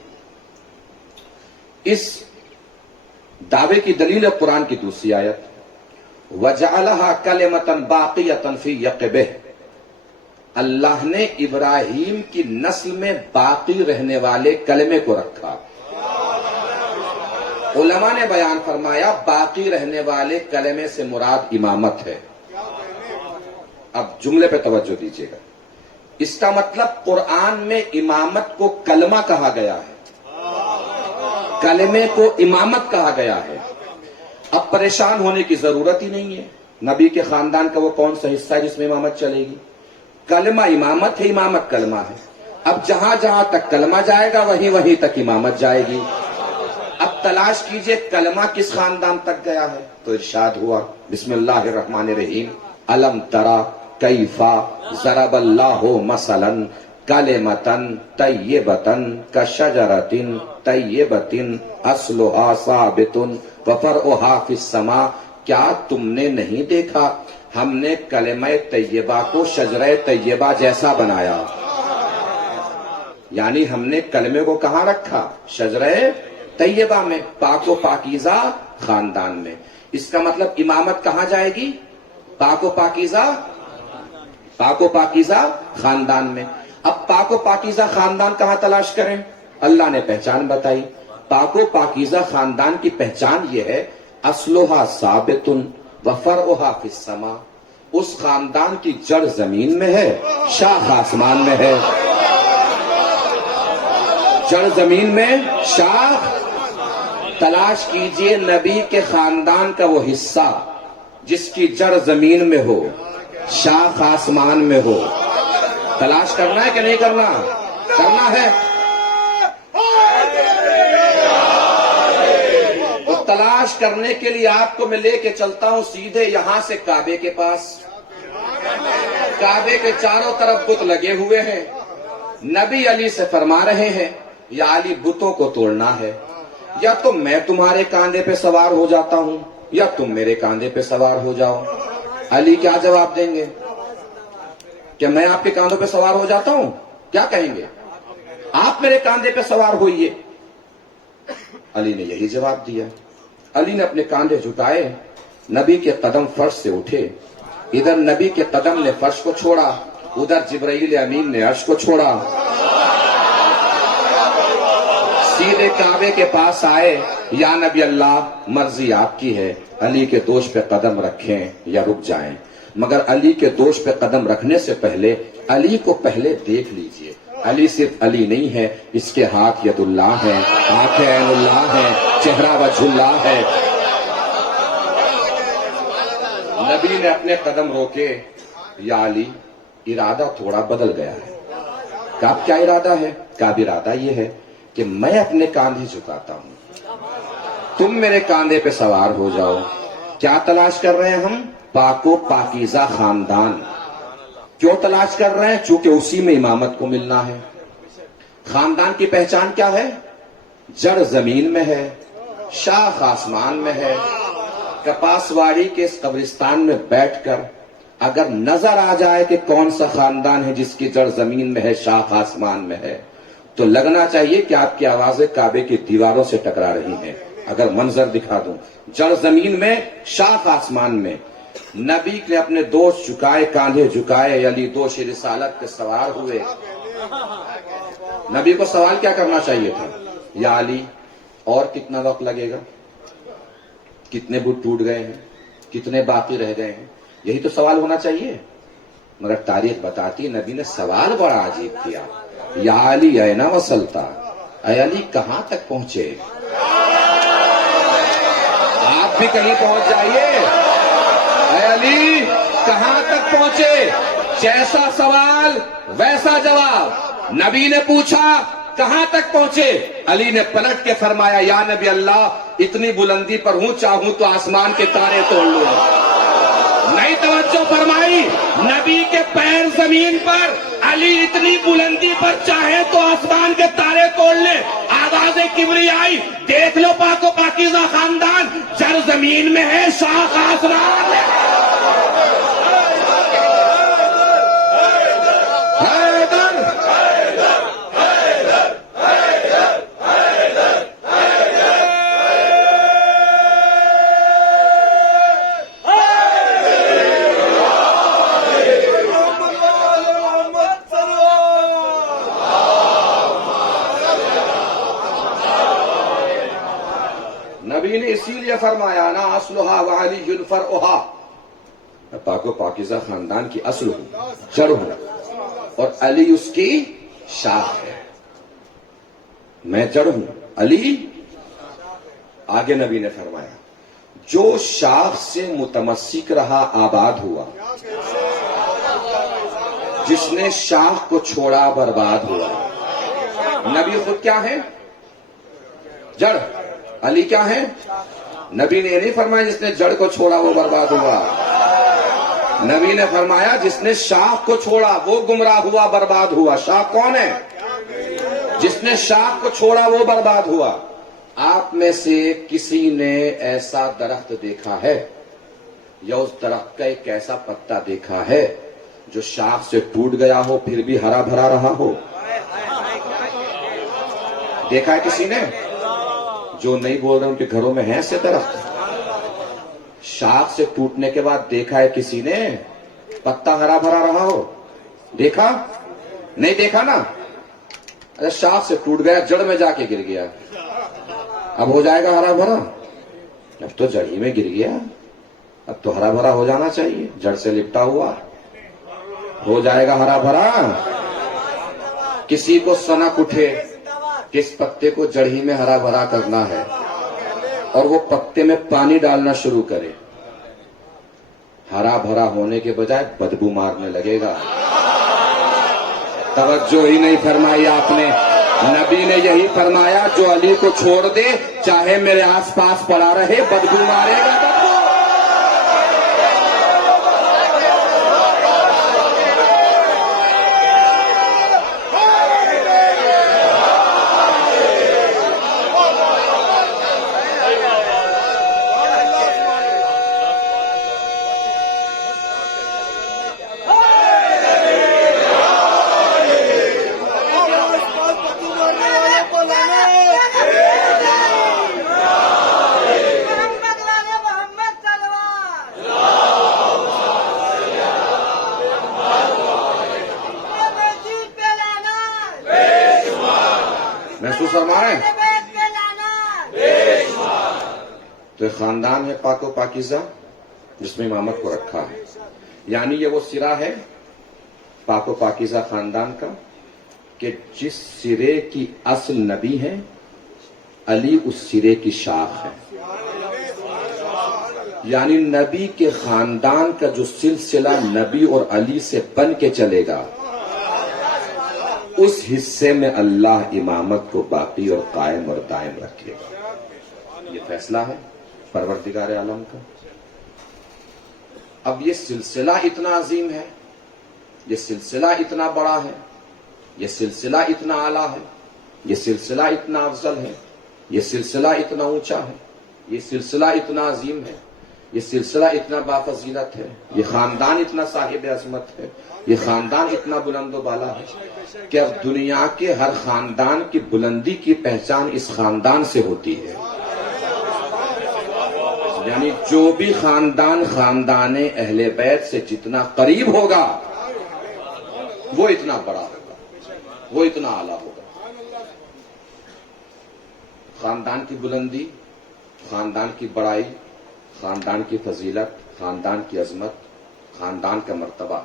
اس دعوے کی دلیل ہے قرآن کی دوسری آیت وَجَعَلَهَا كَلِمَةً بَاقِيَةً فِي يَعْقِبِهِ. اللہ نے ابراہیم کی نسل میں باقی رہنے والے کلمے کو رکھا. علماء نے بیان فرمایا باقی رہنے والے کلمے سے مراد امامت ہے. اب جملے پہ توجہ دیجیے گا. اس کا مطلب قرآن میں امامت کو کلمہ کہا گیا ہے، کلمے کو امامت کہا گیا ہے. اب پریشان ہونے کی ضرورت ہی نہیں ہے. نبی کے خاندان کا وہ کون سا حصہ ہے جس میں امامت چلے گی؟ کلمہ امامت ہے، امامت کلمہ ہے. اب جہاں جہاں تک کلمہ جائے گا وہیں تک امامت جائے گی. اب تلاش کیجئے کلمہ کس خاندان تک گیا ہے. تو ارشاد ہوا بسم اللہ الرحمن الرحیم الم ترى کیف ضرب اللہ مثلا کلمۃ طیبۃ کشجرۃ طیبۃ اصلها ثابت وفرعها فی السماء. کیا تم نے نہیں دیکھا ہم نے کلمہ طیبہ کو شجرہ طیبہ جیسا بنایا. یعنی ہم نے کلمے کو کہاں رکھا؟ شجرہ طیبہ میں، پاک و پاکیزہ خاندان میں. اس کا مطلب امامت کہاں جائے گی؟ پاک و پاکیزہ خاندان میں. اب پاک و پاکیزہ خاندان کہاں تلاش کریں؟ اللہ نے پہچان بتائی. پاک و پاکیزہ خاندان کی پہچان یہ ہے اصلها ثابت وفرعها فی السماء. اس خاندان کی جڑ زمین میں ہے، شاخ آسمان میں ہے. جڑ زمین میں، شاخ. تلاش کیجئے نبی کے خاندان کا وہ حصہ جس کی جڑ زمین میں ہو، شاخ آسمان میں ہو. تلاش کرنا ہے کہ نہیں کرنا؟ کرنا ہے. تو تلاش کرنے کے لیے آپ کو میں لے کے چلتا ہوں سیدھے یہاں سے کعبے کے پاس. کعبے کے چاروں طرف بت لگے ہوئے ہیں. نبی علی سے فرما رہے ہیں یا علی بتوں کو توڑنا ہے، یا تو میں تمہارے کاندھے پہ سوار ہو جاتا ہوں یا تم میرے کاندھے پہ سوار ہو جاؤ. علی کیا جواب دیں گے؟ کہ میں آپ کے کاندھوں پہ سوار ہو جاتا ہوں؟ کیا کہیں گے؟ آپ میرے کاندھے پہ سوار ہوئیے. علی نے یہی جواب دیا. علی نے اپنے کاندھے جھکائے، نبی کے قدم فرش سے اٹھے. ادھر نبی کے قدم نے فرش کو چھوڑا، ادھر جبرائیل امین نے عرش کو چھوڑا. سیدھے کعبے کے پاس آئے. یا نبی اللہ، مرضی آپ کی ہے، علی کے دوش پہ قدم رکھیں یا رک جائیں. مگر علی کے دوش پہ قدم رکھنے سے پہلے علی کو پہلے دیکھ لیجئے. علی صرف علی نہیں ہے، اس کے ہاتھ ید اللہ ہے، آنکھیں عین اللہ ہے، چہرہ وجہ اللہ ہے. نبی نے اپنے قدم روکے. یا علی، ارادہ تھوڑا بدل گیا ہے. کب کیا ارادہ ہے؟ کب ارادہ یہ ہے کہ میں اپنے کاندھے جھکاتا ہوں، تم میرے کاندھے پہ سوار ہو جاؤ. کیا تلاش کر رہے ہیں ہم؟ پاک و پاکیزہ خاندان. کیوں تلاش کر رہے ہیں؟ چونکہ اسی میں امامت کو ملنا ہے. خاندان کی پہچان کیا ہے؟ جڑ زمین میں ہے، شاخ آسمان میں ہے. کپاسواڑی کے اس قبرستان میں بیٹھ کر اگر نظر آ جائے کہ کون سا خاندان ہے جس کی جڑ زمین میں ہے، شاخ آسمان میں ہے، تو لگنا چاہیے کہ آپ کی آوازیں کعبے کی دیواروں سے ٹکرا رہی ہیں. اگر منظر دکھا دوں، جڑ زمین میں، شاخ آسمان میں. نبی نے اپنے دوش جھکائے، کاندھے جھکائے، علی دوش رسالت کے سوار ہوئے. نبی کو سوال کیا کرنا چاہیے تھا؟ یا علی، اور کتنا وقت لگے گا؟ کتنے بت ٹوٹ گئے ہیں؟ کتنے باقی رہ گئے ہیں؟ یہی تو سوال ہونا چاہیے. مگر تاریخ بتاتی نبی نے سوال بڑا عجیب کیا. یا علی این وصلتا، اے علی کہاں تک پہنچے؟ آپ بھی کہیں پہنچ جائیے. اے علی کہاں تک پہنچے؟ جیسا سوال ویسا جواب. نبی نے پوچھا کہاں تک پہنچے؟ علی نے پلٹ کے فرمایا یا نبی اللہ، اتنی بلندی پر ہوں، چاہوں تو آسمان کے تارے توڑ لوں. نہیں توجہ فرمائی. نبی کے پیر زمین پر، علی اتنی بلندی پر چاہے تو آسمان کے تارے توڑ لے. آوازیں کبریائی. دیکھ لو پاک و پاکیزہ خاندان، جڑ زمین میں ہے، شاخ آسمان میں ہے. نبی نے اسی لیے فرمایا نا اصلها وعلی فرعها، میں پاک و پاکیزہ خاندان کی اصل ہوں، جڑ ہوں، اور علی اس کی شاخ ہے. میں جڑ ہوں، علی. آگے نبی نے فرمایا جو شاخ سے متمسک رہا آباد ہوا، جس نے شاخ کو چھوڑا برباد ہوا۔ نبی خود کیا ہے؟ جڑ۔ علی کیا ہے؟ نبی نے یہ نہیں فرمایا جس نے جڑ کو چھوڑا وہ برباد ہوا، نبی نے فرمایا جس نے شاخ کو چھوڑا وہ گمراہ ہوا، برباد ہوا۔ شاخ کون ہے؟ جس نے شاخ کو چھوڑا وہ برباد ہوا۔ آپ میں سے کسی نے ایسا درخت دیکھا ہے یا اس درخت کا ایک ایسا پتا دیکھا ہے جو شاخ سے ٹوٹ گیا ہو پھر بھی ہرا بھرا رہا ہو؟ دیکھا ہے کسی نے؟ جو نہیں بول رہے ان کے گھروں میں ہیں ایسے درخت؟ شاخ سے ٹوٹنے کے بعد دیکھا ہے کسی نے پتا ہرا بھرا رہا ہو؟ دیکھا؟ نہیں دیکھا نا؟ اچھا شاخ سے ٹوٹ گیا، جڑ میں جا کے گر گیا، اب ہو جائے گا ہرا بھرا؟ اب تو جڑ ہی میں گر گیا، اب تو ہرا بھرا ہو جانا چاہیے، جڑ سے لپٹا ہوا ہو جائے گا ہرا بھرا۔ کسی کو سنک اٹھے کس پتے کو جڑ ہی میں ہرا بھرا کرنا ہے اور وہ پتے میں پانی ڈالنا شروع کرے، ہرا بھرا ہونے کے بجائے بدبو مارنے لگے گا۔ توجہ ہی نہیں فرمائی آپ نے۔ نبی نے یہی فرمایا جو علی کو چھوڑ دے چاہے میرے آس پاس پڑا رہے بدبو مارے گا۔ بدبو محسوس فرمائیں تو خاندان ہے پاک و پاکیزہ جس میں امامت کو رکھا ہے، یعنی یہ وہ سرا ہے پاک و پاکیزہ خاندان کا کہ جس سرے کی اصل نبی ہے علی اس سرے کی شاخ ہے، یعنی نبی کے خاندان کا جو سلسلہ نبی اور علی سے بن کے چلے گا اس حصے میں اللہ امامت کو باقی اور قائم اور دائم رکھے گا۔ یہ فیصلہ ہے پروردگار عالم کا۔ اب یہ سلسلہ اتنا عظیم ہے، یہ سلسلہ اتنا بڑا ہے، یہ سلسلہ اتنا اعلیٰ ہے، یہ سلسلہ اتنا افضل ہے، یہ سلسلہ اتنا اونچا ہے، یہ سلسلہ اتنا عظیم ہے، یہ سلسلہ اتنا بافضیلت ہے، یہ خاندان اتنا صاحب عظمت ہے، یہ خاندان اتنا بلند و بالا ہے کہ اب دنیا کے ہر خاندان کی بلندی کی پہچان اس خاندان سے ہوتی ہے۔ یعنی جو بھی خاندان اہل بیت سے جتنا قریب ہوگا وہ اتنا بڑا ہوگا، وہ اتنا اعلیٰ ہوگا۔ خاندان کی بلندی، خاندان کی بڑائی، خاندان کی فضیلت، خاندان کی عظمت، خاندان کا مرتبہ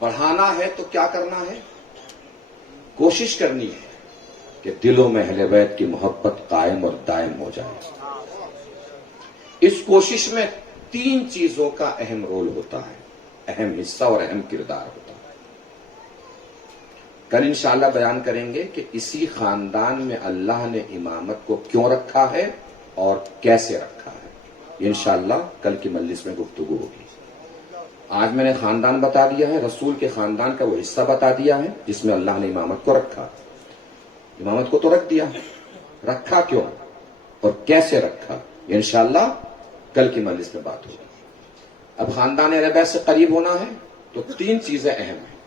بڑھانا ہے تو کیا کرنا ہے؟ کوشش کرنی ہے کہ دلوں میں اہل بیت کی محبت قائم اور دائم ہو جائے۔ اس کوشش میں 3 چیزوں کا اہم رول ہوتا ہے، اہم حصہ اور اہم کردار ہوتا ہے۔ کل انشاءاللہ بیان کریں گے کہ اسی خاندان میں اللہ نے امامت کو کیوں رکھا ہے اور کیسے رکھا ہے۔ انشاءاللہ کل کی مجلس میں گفتگو ہوگی۔ آج میں نے خاندان بتا دیا ہے، رسول کے خاندان کا وہ حصہ بتا دیا ہے جس میں اللہ نے امامت کو رکھا۔ امامت کو تو رکھ دیا، رکھا کیوں اور کیسے رکھا، انشاءاللہ کل کی مجلس میں بات ہوگی۔ اب خاندان اہل بیت سے قریب ہونا ہے تو 3 چیزیں اہم ہیں۔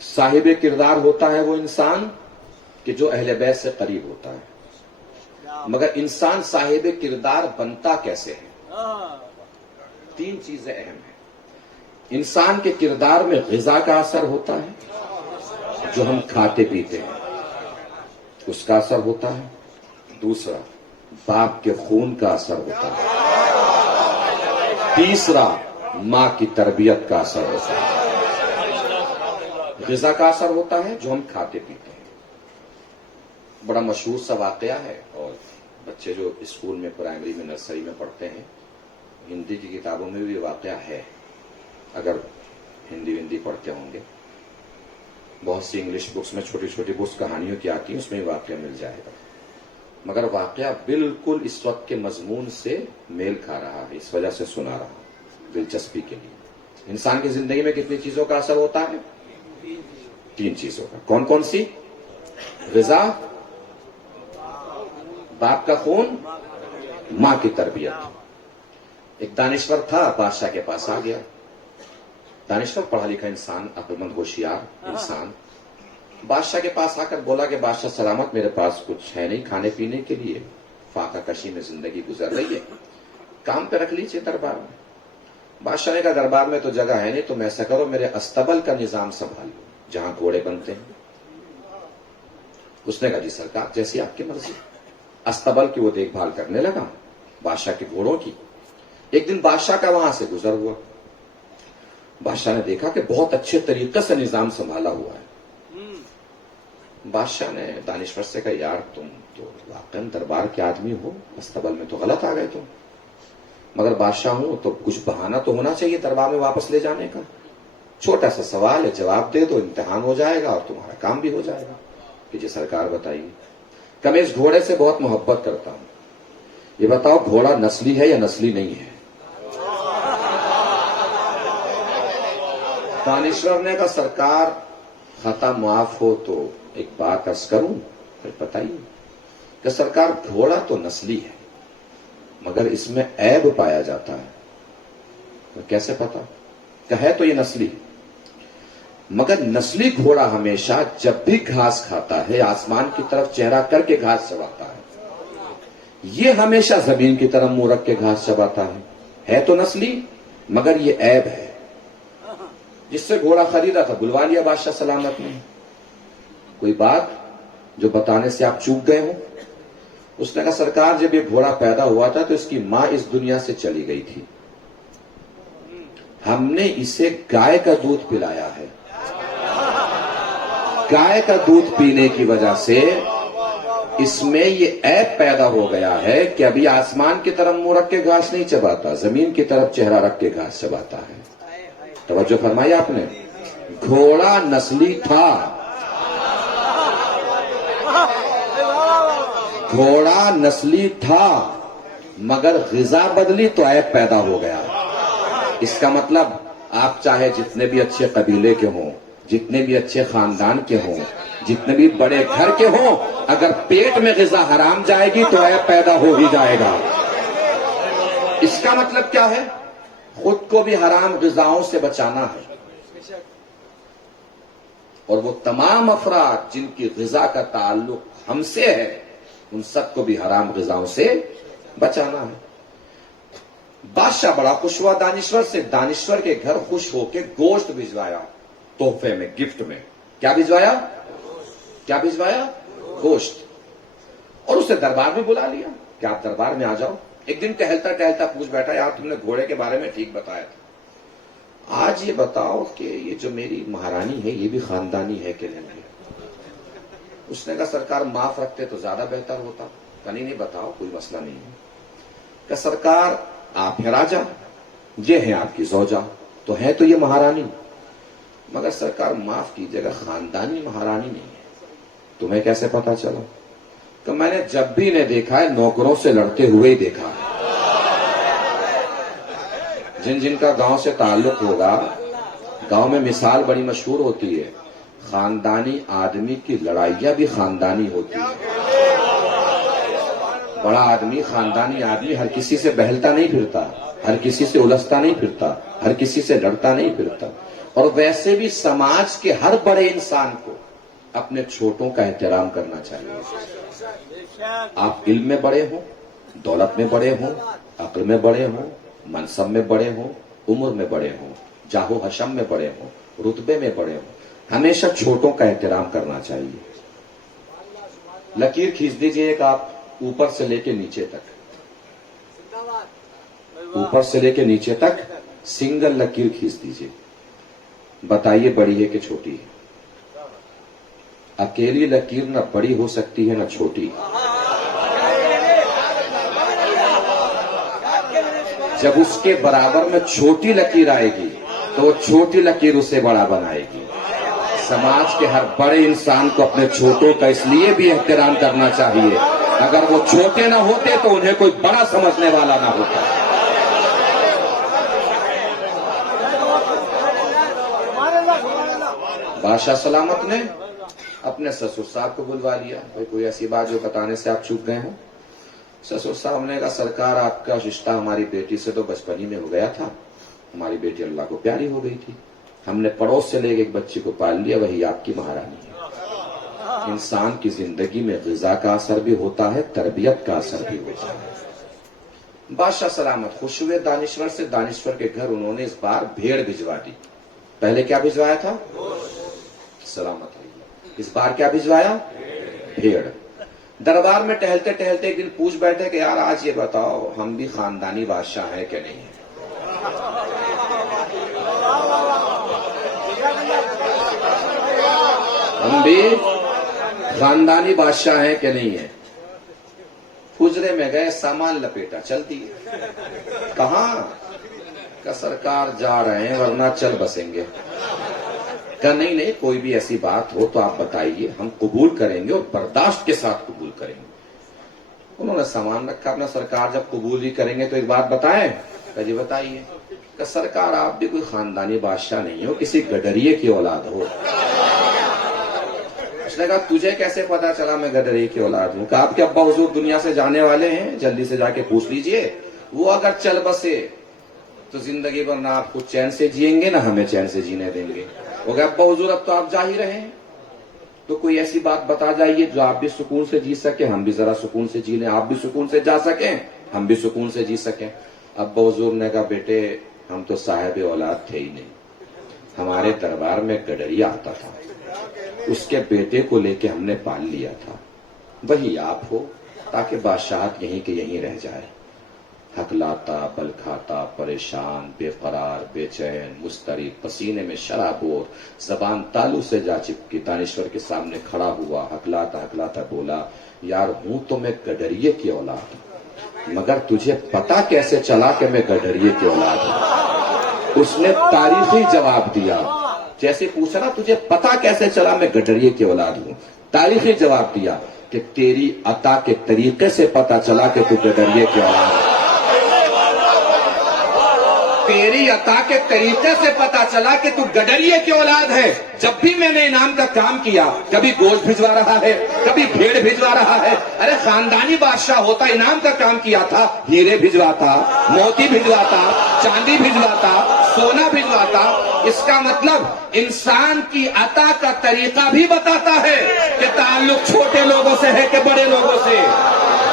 صاحب کردار ہوتا ہے وہ انسان کہ جو اہل بیت سے قریب ہوتا ہے، مگر انسان صاحب کردار بنتا کیسے ہے؟ 3 چیزیں اہم ہیں۔ انسان کے کردار میں غذا کا اثر ہوتا ہے، جو ہم کھاتے پیتے ہیں اس کا اثر ہوتا ہے۔ دوسرا باپ کے خون کا اثر ہوتا ہے۔ تیسرا ماں کی تربیت کا اثر ہوتا ہے۔ غذا کا اثر ہوتا ہے جو ہم کھاتے پیتے ہیں، بڑا مشہور سا واقعہ ہے، اور بچے جو اسکول میں پرائمری میں نرسری میں پڑھتے ہیں، ہندی کی کتابوں میں بھی واقعہ ہے، اگر ہندی پڑھتے ہوں گے، بہت سی انگلش بکس میں چھوٹی چھوٹی بکس کہانیوں کی آتی ہیں، اس میں بھی واقعہ مل جائے گا، مگر واقعہ بالکل اس وقت کے مضمون سے میل کھا رہا ہے، اس وجہ سے سنا رہا ہوں دلچسپی کے لیے۔ انسان کی زندگی میں کتنی چیزوں کا اثر ہوتا ہے؟ 3 چیزوں کا۔ کون کون سی؟ غذا، باپ کا خون، ماں کی تربیت۔ ایک دانشور تھا، بادشاہ کے پاس آ گیا، دانشور پڑھا لکھا انسان، عقل مند ہوشیار انسان، بادشاہ کے پاس آ کر بولا کہ بادشاہ سلامت، میرے پاس کچھ ہے نہیں کھانے پینے کے لیے، فاقہ کشی میں زندگی گزر رہی ہے، کام پہ رکھ لیجیے دربار میں۔ بادشاہ نے کہا دربار میں تو جگہ ہے نہیں، تم ایسا کرو میرے استبل کا نظام سنبھال لو، جہاں گھوڑے بنتے ہیں۔ اس نے کہا جی سرکار جیسی آپ کی مرضی۔ استبل کی وہ دیکھ بھال کرنے لگا، بادشاہ کے گھوڑوں کی۔ ایک دن بادشاہ کا وہاں سے گزر ہوا، بادشاہ نے دیکھا کہ بہت اچھے طریقے سے نظام سنبھالا ہوا ہے۔ بادشاہ نے دانشور سے کہا یار تم تو واقعی دربار کے آدمی ہو، استبل میں تو غلط آ گئے تم، مگر بادشاہ ہوں تو کچھ بہانہ تو ہونا چاہیے دربار میں واپس لے جانے کا، چھوٹا سا سوال ہے، جواب دے دو، امتحان ہو جائے گا اور تمہارا کام بھی ہو جائے گا۔ کہ جی سرکار بتائیے۔ کہ میں اس گھوڑے سے بہت محبت کرتا ہوں، یہ بتاؤ گھوڑا نسلی ہے یا نسلی نہیں ہے؟ دانشور نے کہا سرکار خطا معاف ہو تو ایک بات عرض کروں، پھر بتائیے۔ کہ سرکار گھوڑا تو نسلی ہے، مگر اس میں عیب پایا جاتا ہے۔ کیسے پتا؟ کہ ہے تو یہ نسلی، مگر نسلی گھوڑا ہمیشہ جب بھی گھاس کھاتا ہے آسمان کی طرف چہرہ کر کے گھاس چباتا ہے، یہ ہمیشہ زمین کی طرف منہ رکھ کے گھاس چباتا ہے تو نسلی، مگر یہ عیب ہے۔ جس سے گھوڑا خریدا تھا بلوا لیا بادشاہ سلامت نے، کوئی بات جو بتانے سے آپ چوک گئے ہوں؟ اس نے کہا سرکار جب یہ گھوڑا پیدا ہوا تھا تو اس کی ماں اس دنیا سے چلی گئی تھی، ہم نے اسے گائے کا دودھ پلایا ہے، گائے کا دودھ پینے کی وجہ سے اس میں یہ عیب پیدا ہو گیا ہے کہ ابھی آسمان کی طرف منہ رکھ کے گھاس نہیں چباتا، زمین کی طرف چہرہ رکھ کے گھاس چباتا ہے۔ توجہ فرمائی آپ نے؟ گھوڑا نسلی تھا، گھوڑا نسلی تھا، مگر غذا بدلی تو عیب پیدا ہو گیا۔ اس کا مطلب آپ چاہے جتنے بھی اچھے قبیلے کے ہوں، جتنے بھی اچھے خاندان کے ہوں، جتنے بھی بڑے گھر کے ہوں، اگر پیٹ میں غذا حرام جائے گی تو عیب پیدا ہو ہی جائے گا۔ اس کا مطلب کیا ہے؟ خود کو بھی حرام غذاؤں سے بچانا ہے، اور وہ تمام افراد جن کی غذا کا تعلق ہم سے ہے ان سب کو بھی حرام غذاؤں سے بچانا ہے۔ بادشاہ بڑا خوش ہوا دانشور سے، دانشور کے گھر خوش ہو کے گوشت بھجوایا تحفے میں، گفٹ میں۔ کیا بھجوایا؟ کیا بھجوایا؟ گوشت۔ اور اسے دربار میں بلا لیا کہ آپ دربار میں آ جاؤ۔ ایک دن ٹہلتا ٹہلتا پوچھ بیٹھا یار تم نے گھوڑے کے بارے میں ٹھیک بتایا تھا، آج یہ بتاؤ کہ یہ جو میری مہارانی ہے یہ بھی خاندانی ہے کہ نہیں؟ اس نے کہا سرکار معاف رکھتے تو زیادہ بہتر ہوتا۔ کہ نہیں بتاؤ، کوئی مسئلہ نہیں ہے۔ کہ سرکار آپ ہیں راجا، یہ ہیں آپ کی زوجہ، تو ہے تو یہ مہارانی، مگر سرکار معاف کیجیے گا خاندانی مہارانی نہیں ہے۔ تمہیں کیسے پتا چلا؟ کہ میں نے جب بھی انہیں دیکھا ہے نوکروں سے لڑتے ہوئے ہی دیکھا ہے۔ جن جن کا گاؤں سے تعلق ہوگا، گاؤں میں مثال بڑی مشہور ہوتی ہے، خاندانی آدمی کی لڑائیاں بھی خاندانی ہوتی ہیں۔ بڑا آدمی، خاندانی آدمی ہر کسی سے بہلتا نہیں پھرتا، ہر کسی سے الجھتا نہیں پھرتا، ہر کسی سے لڑتا نہیں پھرتا۔ اور ویسے بھی سماج کے ہر بڑے انسان کو اپنے چھوٹوں کا احترام کرنا چاہیے۔ آپ علم میں بڑے ہوں، دولت میں بڑے ہوں، عقل میں بڑے ہوں، منصب میں بڑے ہوں، عمر میں بڑے ہوں، جاہ و حشم میں بڑے ہوں، رتبے میں بڑے ہوں، ہمیشہ چھوٹوں کا احترام کرنا چاہیے۔ لکیر کھینچ دیجئے ایک، آپ اوپر سے لے کے نیچے تک، اوپر سے لے کے نیچے تک سنگل لکیر کھینچ دیجئے، بتائیے بڑی ہے کہ چھوٹی ہے؟ اکیلی لکیر نہ بڑی ہو سکتی ہے نہ چھوٹی. جب اس کے برابر میں چھوٹی لکیر آئے گی تو وہ چھوٹی لکیر اسے بڑا بنائے گی. سماج کے ہر بڑے انسان کو اپنے چھوٹوں کا اس لیے بھی احترام کرنا چاہیے، اگر وہ چھوٹے نہ ہوتے تو انہیں کوئی بڑا سمجھنے والا نہ ہوتا. بادشاہ سلامت نے اپنے سسر صاحب کو بلوا لیا. بھائی کوئی ایسی بات جو بتانے سے آپ چوک گئے ہوں؟ سسر صاحب نے کہا سرکار آپ کا رشتہ ہماری بیٹی سے تو بچپن ہی میں ہو گیا تھا. ہماری بیٹی اللہ کو پیاری ہو گئی تھی، ہم نے پڑوس سے لے کے ایک بچی کو پال لیا، وہی آپ کی مہارانی ہے. انسان کی زندگی میں غذا کا اثر بھی ہوتا ہے، تربیت کا اثر بھی ہوتا ہے. بادشاہ سلامت خوش ہوئے دانشور سے. دانشور کے گھر انہوں نے اس بار بھیڑ بھجوا دی. پہلے کیا بھجوایا تھا؟ سلامت رہی. اس بار کیا بھجوایا؟ بھیڑ. دربار میں ٹہلتے ٹہلتے ایک دن پوچھ بیٹھے کہ یار آج یہ بتاؤ ہم بھی خاندانی بادشاہ ہیں کہ نہیں ہیں؟ ہم بھی خاندانی بادشاہ ہیں کہ نہیں ہیں؟ حجرے میں گئے، سامان لپیٹا، چل دیے. کہاں؟ کہ سرکار جا رہے ہیں ورنہ چل بسیں گے. کہ نہیں کوئی بھی ایسی بات ہو تو آپ بتائیے، ہم قبول کریں گے اور برداشت کے ساتھ قبول کریں گے. انہوں نے سامان رکھا اپنا. سرکار جب قبول ہی کریں گے تو ایک بات بتائیں. کہ جی بتائیے. کہ سرکار آپ بھی کوئی خاندانی بادشاہ نہیں ہو، کسی گڈریے کی اولاد ہو. اس نے کہا تجھے کیسے پتا چلا میں گڈریے کی اولاد ہوں؟ کہ آپ کے ابا حضور دنیا سے جانے والے ہیں، جلدی سے جا کے پوچھ لیجئے. وہ اگر چل بسے تو زندگی بھر نہ آپ کو چین سے جئیں گے نہ ہمیں چین سے جینے دیں گے. وہ کہ ابا حضور اب تو آپ جا ہی رہے ہیں تو کوئی ایسی بات بتا جائیے جو آپ بھی سکون سے جی سکیں، ہم بھی ذرا سکون سے جی لیں. آپ بھی سکون سے جا سکیں، ہم بھی سکون سے جی سکیں. ابا حضور نے کہا بیٹے ہم تو صاحب اولاد تھے ہی نہیں. ہمارے دربار میں گڈریا آتا تھا، اس کے بیٹے کو لے کے ہم نے پال لیا تھا. وہی آپ ہو تاکہ بادشاہت یہیں کے یہیں رہ جائے. ہکلاتا، بل کھاتا، پریشان، بے قرار، بے چین، مضطرب، پسینے میں شرابور، زبان تالو سے جا چپکی. دانشور کے سامنے کھڑا ہوا، ہکلاتا ہکلاتا بولا یار ہوں تو میں گڈریے کی اولاد ہوں، مگر تجھے پتا کیسے چلا کہ میں گڈریے کی اولاد ہوں؟ اس نے تاریخی جواب دیا. جیسے پوچھا نا تجھے پتا کیسے چلا میں گڈریے کی اولاد ہوں، تاریخی جواب دیا کہ تیری عطا کے طریقے سے پتا چلا کہ تو گڈریے کی اولاد ہے. تیری عطا کے طریقے سے پتا چلا کہ تو گڈریے کی اولاد ہے. جب بھی میں نے انعام کا کام کیا، کبھی گوشت بھجوا رہا ہے، کبھی بھیڑ بھجوا رہا ہے. ارے خاندانی بادشاہ ہوتا انعام کا کام کیا تھا، ہیرے بھجواتا، موتی بھجواتا، چاندی بھجواتا، سونا بھجواتا. اس کا مطلب انسان کی عطا کا طریقہ بھی بتاتا ہے کہ تعلق چھوٹے لوگوں سے ہے کہ بڑے لوگوں سے.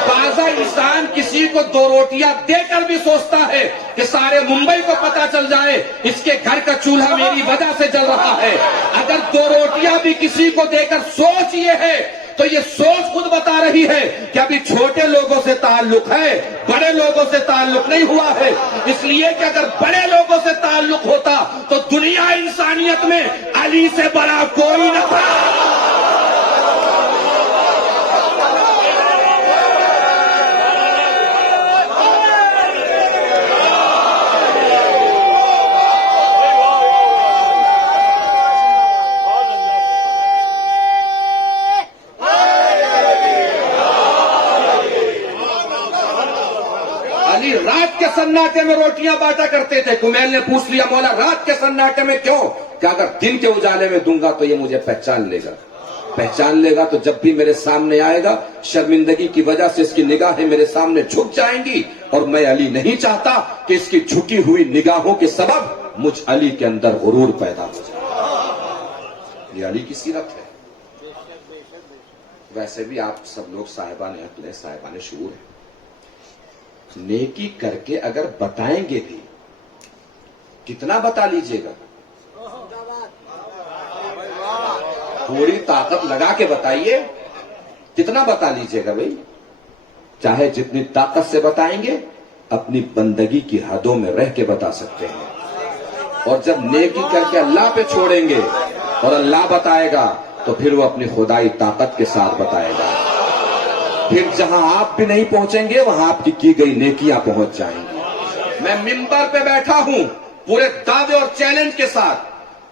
بعضا انسان کسی کو 2 روٹیاں دے کر بھی سوچتا ہے کہ سارے ممبئی کو پتا چل جائے اس کے گھر کا چولہا میری وجہ سے جل رہا ہے. اگر 2 روٹیاں بھی کسی کو دے کر سوچ یہ ہے تو یہ سوچ خود بتا رہی ہے کہ ابھی چھوٹے لوگوں سے تعلق ہے، بڑے لوگوں سے تعلق نہیں ہوا ہے. اس لیے کہ اگر بڑے لوگوں سے تعلق ہوتا تو دنیا انسانیت میں علی سے بڑا کوئی نہ تھا. رات کے سناٹے میں روٹیاں بانٹا کرتے تھے. کمیل نے پوچھ لیا مولا رات کے سناٹے میں کیوں؟ کہ اگر دن کے اجالے میں دوں گا تو یہ مجھے پہچان لے گا. پہچان لے گا تو جب بھی میرے سامنے آئے گا شرمندگی کی وجہ سے اس کی نگاہیں میرے سامنے جھک جائیں گی، اور میں علی نہیں چاہتا کہ اس کی جھکی ہوئی نگاہوں کے سبب مجھ علی کے اندر غرور پیدا ہو جائے. یہ علی کی سیرت ہے. ویسے بھی آپ سب لوگ صاحبان عقل ہیں، صاحبان شعور ہیں. نیکی کر کے اگر بتائیں گے بھی کتنا بتا لیجئے گا؟ پوری طاقت لگا کے بتائیے. کتنا بتا لیجئے گا بھائی؟ چاہے جتنی طاقت سے بتائیں گے اپنی بندگی کی حدوں میں رہ کے بتا سکتے ہیں. اور جب نیکی کر کے اللہ پہ چھوڑیں گے اور اللہ بتائے گا تو پھر وہ اپنی خدائی طاقت کے ساتھ بتائے گا. پھر جہاں آپ بھی نہیں پہنچیں گے وہاں آپ کی گئی نیکیاں پہنچ جائیں گی. میں منبر پہ بیٹھا ہوں پورے دعوے اور چیلنج کے ساتھ.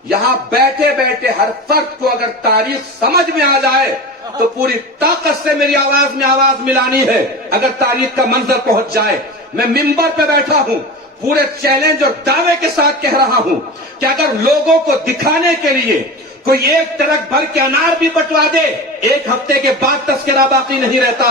یہاں بیٹھے بیٹھے ہر فرد کو اگر تاریخ سمجھ میں آ جائے تو پوری طاقت سے میری آواز میں آواز ملانی ہے اگر تاریخ کا منظر پہنچ جائے. میں منبر پہ بیٹھا ہوں پورے چیلنج اور دعوے کے ساتھ کہہ رہا ہوں کہ اگر لوگوں کو دکھانے کے لیے کوئی ایک ٹرک بھر کے انار بھی بٹوا دے 1 ہفتے کے بعد تذکرہ باقی نہیں رہتا.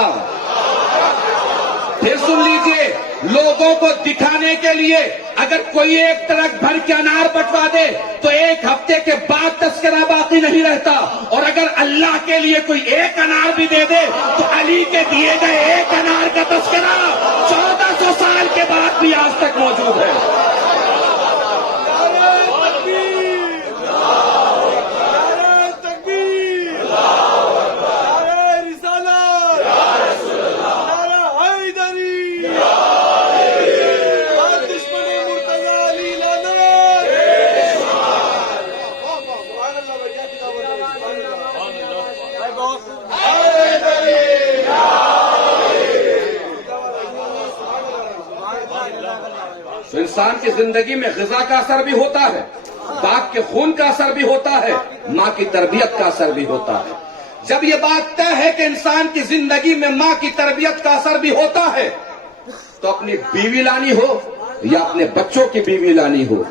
پھر سن لیجئے, لوگوں کو دکھانے کے لیے اگر کوئی ایک ٹرک بھر کے انار بٹوا دے تو 1 ہفتے کے بعد تذکرہ باقی نہیں رہتا. اور اگر اللہ کے لیے کوئی ایک انار بھی دے دے تو علی کے دیے گئے ایک انار کا تذکرہ 1400 سال کے بعد بھی آج تک موجود ہے. تو انسان کی زندگی میں غذا کا اثر بھی ہوتا ہے, باپ کے خون کا اثر بھی ہوتا ہے, ماں کی تربیت کا اثر بھی ہوتا ہے. جب یہ بات طے ہے کہ انسان کی زندگی میں ماں کی تربیت کا اثر بھی ہوتا ہے تو اپنی بیوی لانی ہو یا اپنے بچوں کی بیوی لانی ہو,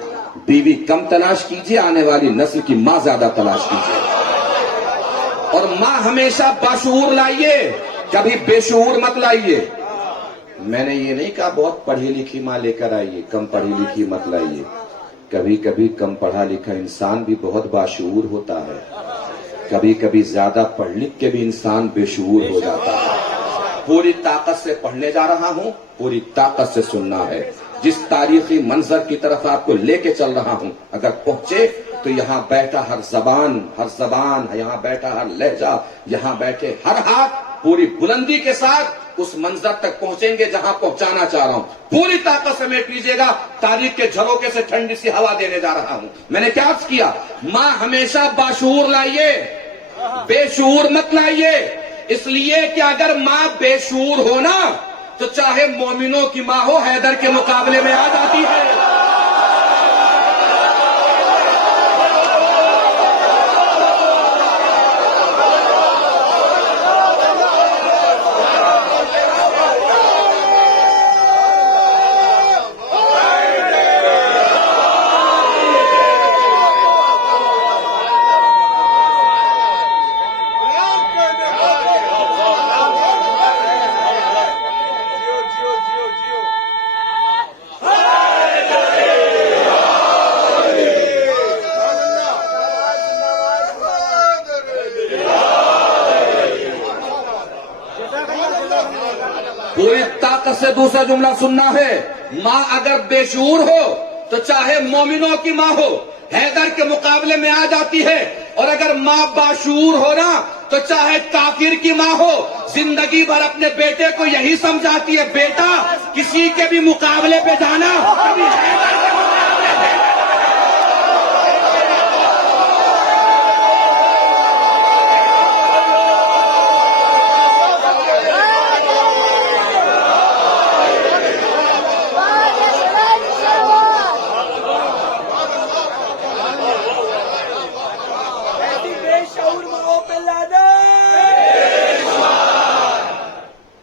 بیوی کم تلاش کیجیے, آنے والی نسل کی ماں زیادہ تلاش کیجیے. اور ماں ہمیشہ باشعور لائیے, کبھی بے شعور مت لائیے. میں نے یہ نہیں کہا بہت پڑھی لکھی ماں لے کر آئیے, کم پڑھی لکھی مت لائیے. کبھی کبھی کم پڑھا لکھا انسان بھی بہت باشعور ہوتا ہے, کبھی کبھی زیادہ پڑھ لکھ کے بھی انسان بے شعور ہو جاتا ہے. پوری طاقت سے پڑھنے جا رہا ہوں, پوری طاقت سے سننا ہے. جس تاریخی منظر کی طرف آپ کو لے کے چل رہا ہوں اگر پہنچے تو یہاں بیٹھا ہر زبان, یہاں بیٹھا ہر لہجہ, یہاں بیٹھے ہر ہاتھ پوری بلندی کے ساتھ اس منظر تک پہنچیں گے جہاں پہنچانا چاہ رہا ہوں. پوری طاقت سے میٹ لیجیے گا, تاریخ کے جھروکے سے ٹھنڈی سی ہوا دینے جا رہا ہوں. میں نے کیا عرض کیا, ماں ہمیشہ باشعور لائیے, بے شعور مت لائیے. اس لیے کہ اگر ماں بے شعور ہو نا تو چاہے مومنوں کی ماں ہو حیدر کے مقابلے میں آ جاتی ہے. پوری طاقت سے دوسرا جملہ سننا ہے. ماں اگر بے شعور ہو تو چاہے مومنوں کی ماں ہو حیدر کے مقابلے میں آ جاتی ہے, اور اگر ماں باشعور ہو نا تو چاہے کافر کی ماں ہو زندگی بھر اپنے بیٹے کو یہی سمجھاتی ہے بیٹا کسی کے بھی مقابلے پہ جانا, کبھی حیدر کے مقابلے پہ.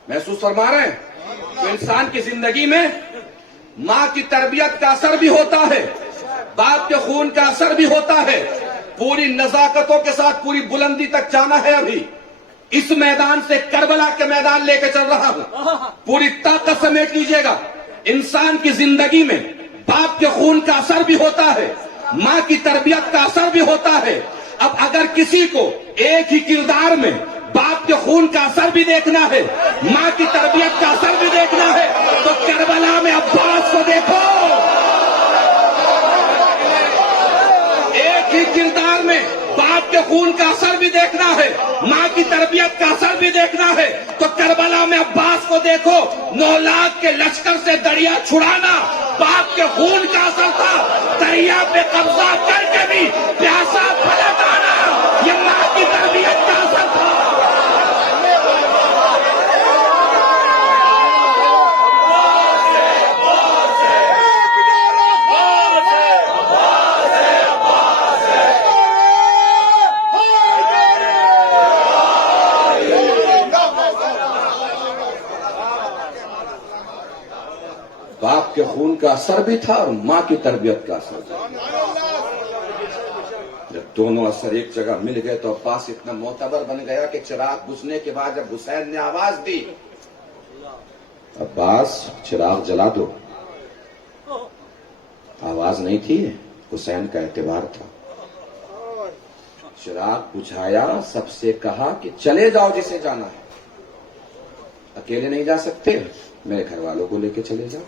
محسوس فرما رہے ہیں تو انسان کی زندگی میں ماں کی تربیت کا اثر بھی ہوتا ہے, باپ کے خون کا اثر بھی ہوتا ہے. پوری نزاکتوں کے ساتھ پوری بلندی تک جانا ہے. ابھی اس میدان سے کربلا کے میدان لے کے چل رہا ہوں, پوری طاقت سمیٹ لیجیے گا. انسان کی زندگی میں باپ کے خون کا اثر بھی ہوتا ہے, ماں کی تربیت کا اثر بھی ہوتا ہے. اب اگر کسی کو ایک ہی کردار میں باپ کے خون کا اثر بھی دیکھنا ہے, ماں کی تربیت کا اثر بھی دیکھنا ہے تو کربلا میں عباس کو دیکھو. ایک ہی کردار میں باپ کے خون کا اثر بھی دیکھنا ہے, ماں کی تربیت کا اثر بھی دیکھنا ہے تو کربلا میں عباس کو دیکھو. 9 لاکھ کے لشکر سے دریا چھڑانا باپ کے خون کا اثر تھا, دریا پہ قبضہ کر کے بھی پیاسا پلٹ آنا یہ ماں کی تربیت اثر بھی تھا اور ماں کی تربیت کا اثر تھا. جب دونوں اثر ایک جگہ مل گئے تو عباس اتنا معتبر بن گیا کہ چراغ بجھنے کے بعد جب حسین نے آواز دی عباس چراغ جلا دو، آواز نہیں تھی، حسین کا اعتبار تھا. چراغ بجھایا، سب سے کہا کہ چلے جاؤ جسے جانا ہے، اکیلے نہیں جا سکتے، میرے گھر والوں کو لے کے چلے جاؤ،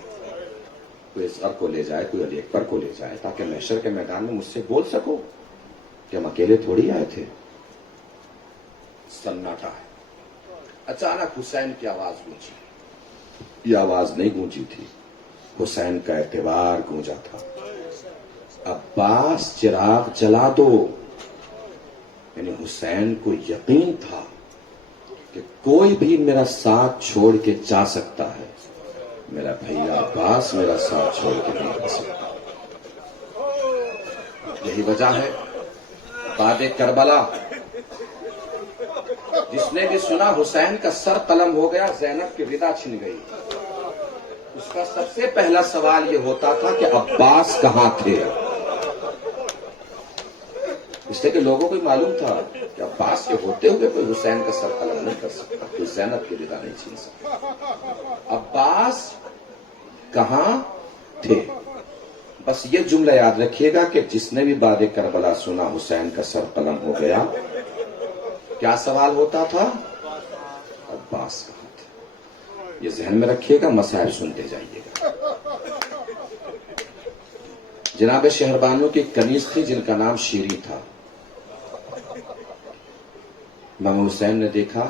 کوئی اصغر کو لے جائے، کوئی علی اکبر کو لے جائے، تاکہ محشر کے میدان میں مجھ سے بول سکو کہ ہم اکیلے تھوڑی آئے تھے. سناٹا ہے. اچانک حسین کی آواز گونجی. یہ آواز نہیں گونجی تھی، حسین کا اعتبار گونجا تھا. عباس چراغ جلا دو. یعنی حسین کو یقین تھا کہ کوئی بھی میرا ساتھ چھوڑ کے جا سکتا ہے، میرا بھیا عباس میرا ساتھ چھوڑ کے نہیں جا سکتا. یہی وجہ ہے بعد کربلا جس نے بھی سنا حسین کا سر قلم ہو گیا، زینب کی ردا چھن گئی، اس کا سب سے پہلا سوال یہ ہوتا تھا کہ عباس کہاں تھے. اس لیے کہ لوگوں کو معلوم تھا کہ عباس کے ہوتے ہوئے کوئی حسین کا سر قلم نہیں کر سکتا، کوئی زینب کی ردا نہیں چھین سکتا. عباس کہاں تھے؟ بس یہ جملہ یاد رکھیے گا کہ جس نے بھی بعد کربلا سنا حسین کا سر قلم ہو گیا، کیا سوال ہوتا تھا؟ عباس کہاں تھے؟ یہ ذہن میں رکھیے گا، مسائل سنتے جائیے گا. جناب شہربانو کی کنیز تھی جن کا نام شیری تھا. امام حسین نے دیکھا،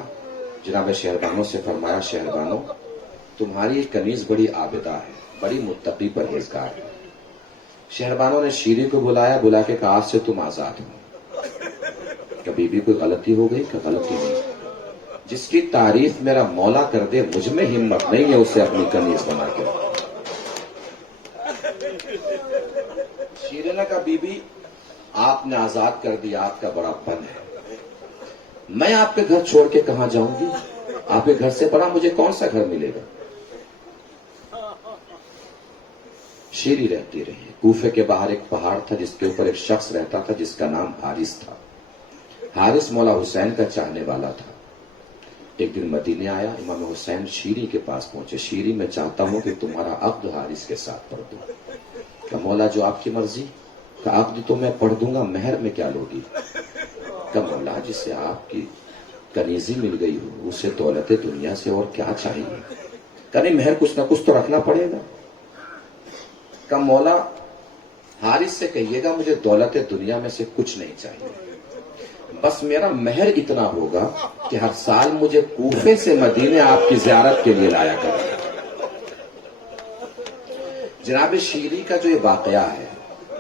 جناب شہربانو سے فرمایا شہربانو تمہاری کنیز بڑی عابدہ ہے، بڑی متقی پرہیزگار ہے. شہربانو نے شیری کو بلایا، بلا کے کہا آج سے تم آزاد ہو. کبھی بھی کوئی غلطی ہو گئی کہ غلطی نہیں، جس کی تعریف میرا مولا کر دے مجھ میں ہمت نہیں ہے اسے اپنی کنیز بنا کے. شیری نے کہا بی بی آپ نے آزاد کر دیا، آپ کا بڑا پن ہے، میں آپ کے گھر چھوڑ کے کہاں جاؤں گی؟ آپ کے گھر سے بڑا مجھے کون سا گھر ملے گا؟ شیری رہتی رہی. کوفے کے باہر ایک پہاڑ تھا جس کے اوپر ایک شخص رہتا تھا جس کا نام حارث تھا. حارث مولا حسین کا چاہنے والا تھا. ایک دن مدینے آیا، امام حسین شیری کے پاس پہنچے. شیری میں چاہتا ہوں کہ تمہارا عقد حارث کے ساتھ پڑھ دوں. کہ مولا جو آپ کی مرضی. کہ عقد تو میں پڑھ دوں گا، مہر میں کیا لوگی؟ کہ مولا جسے آپ کی کنیزی مل گئی ہو اسے دولت دنیا سے اور کیا چاہیے؟ کہ نہیں مہر کچھ نہ کچھ تو رکھنا پڑے گا. کہ مولا حارث سے کہیے گا مجھے دولت دنیا میں سے کچھ نہیں چاہیے، بس میرا مہر اتنا ہوگا کہ ہر سال مجھے کوفے سے مدینے آپ کی زیارت کے لیے لایا کرے. جناب شیری کا جو یہ واقعہ ہے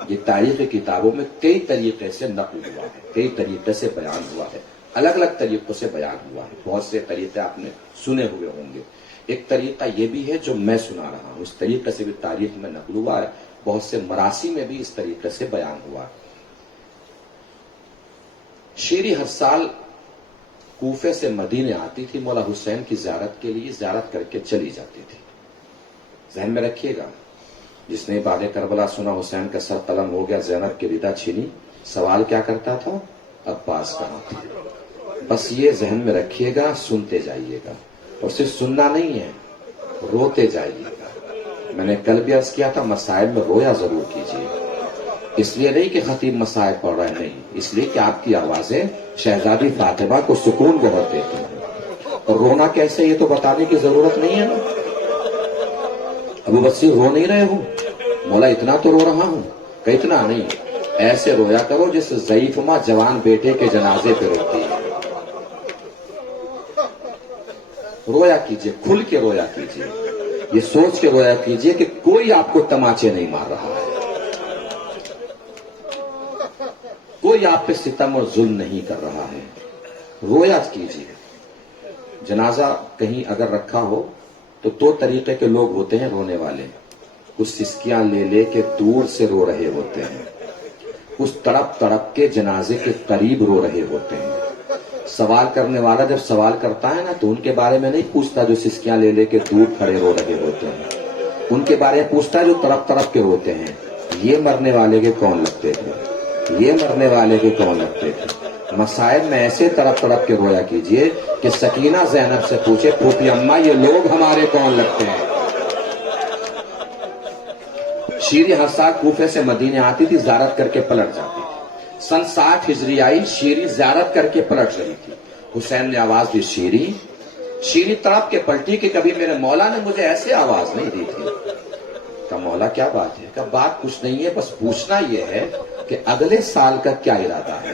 یہ تاریخ کتابوں میں کئی طریقے سے نقل ہوا ہے، کئی طریقے سے بیان ہوا ہے، الگ الگ طریقوں سے بیان ہوا ہے. بہت سے طریقے آپ نے سنے ہوئے ہوں گے. ایک طریقہ یہ بھی ہے جو میں سنا رہا ہوں، اس طریقے سے بھی تاریخ میں نقل ہوا ہے. بہت سے مراثی میں بھی اس طریقے سے بیان ہوا ہے. شیری ہر سال کوفے سے مدینے آتی تھی، مولا حسین کی زیارت کے لیے، زیارت کر کے چلی جاتی تھی. ذہن میں رکھیے گا، جس نے بعد کربلا سنا حسین کا سر قلم ہو گیا، زینب کی ردا چھینی، سوال کیا کرتا تھا؟ عباس کہاں تھے؟ بس یہ ذہن میں رکھیے گا، سنتے جائیے گا، اور صرف سننا نہیں ہے، روتے جائیے گا. میں نے کل بھی عرض کیا تھا مسائل میں رویا ضرور کیجیے. اس لیے نہیں کہ خطیب مسائل پڑھ رہے نہیں، اس لیے کہ آپ کی آوازیں شہزادی فاطمہ کو سکون بہت دیتی ہیں. اور رونا کیسے یہ تو بتانے کی ضرورت نہیں ہے نا. ابو بصیر رو نہیں رہے ہوں، مولا اتنا تو رو رہا ہوں. کہ اتنا نہیں، ایسے رویا کرو جس ضعیف ماں جوان بیٹے کے جنازے پہ روتی ہے. رویا کیجئے، کھل کے رویا کیجئے، یہ سوچ کے رویا کیجئے کہ کوئی آپ کو تماچے نہیں مار رہا ہے، کوئی آپ پہ ستم اور ظلم نہیں کر رہا ہے. رویا کیجئے. جنازہ کہیں اگر رکھا ہو تو دو طریقے کے لوگ ہوتے ہیں رونے والے. کچھ سسکیاں لے لے کے دور سے رو رہے ہوتے ہیں، کچھ تڑپ تڑپ کے جنازے کے قریب رو رہے ہوتے ہیں. سوال کرنے والا جب سوال کرتا ہے نا تو ان کے بارے میں نہیں پوچھتا جو سسکیاں لے لے کے دور کھڑے رو رہے ہوتے ہیں. ان کے بارے میں پوچھتا ہے جو تڑپ تڑپ کے روتے ہیں، یہ مرنے والے کے کون لگتے تھے، یہ مرنے والے کے کون لگتے تھے۔ مسائل میں ایسے تڑپ تڑپ کے رویا کیجئے کہ سکینہ زینب سے پوچھے پھوپھی اماں یہ لوگ ہمارے کون لگتے ہیں۔ شیری ہر سال کوفے سے مدینے آتی تھی، زیارت کر کے پلٹ جاتی تھی۔ سن 60 ہجری آئی، شیری زیارت کر کے پلٹ رہی تھی۔ حسین نے آواز دی شیری تڑپ کے پلٹی کہ کبھی میرے مولا نے مجھے ایسے آواز نہیں دی تھی۔ کہا مولا کیا بات ہے؟ کہا بات کچھ نہیں ہے، بس پوچھنا یہ ہے کہ اگلے سال کا کیا ارادہ ہے۔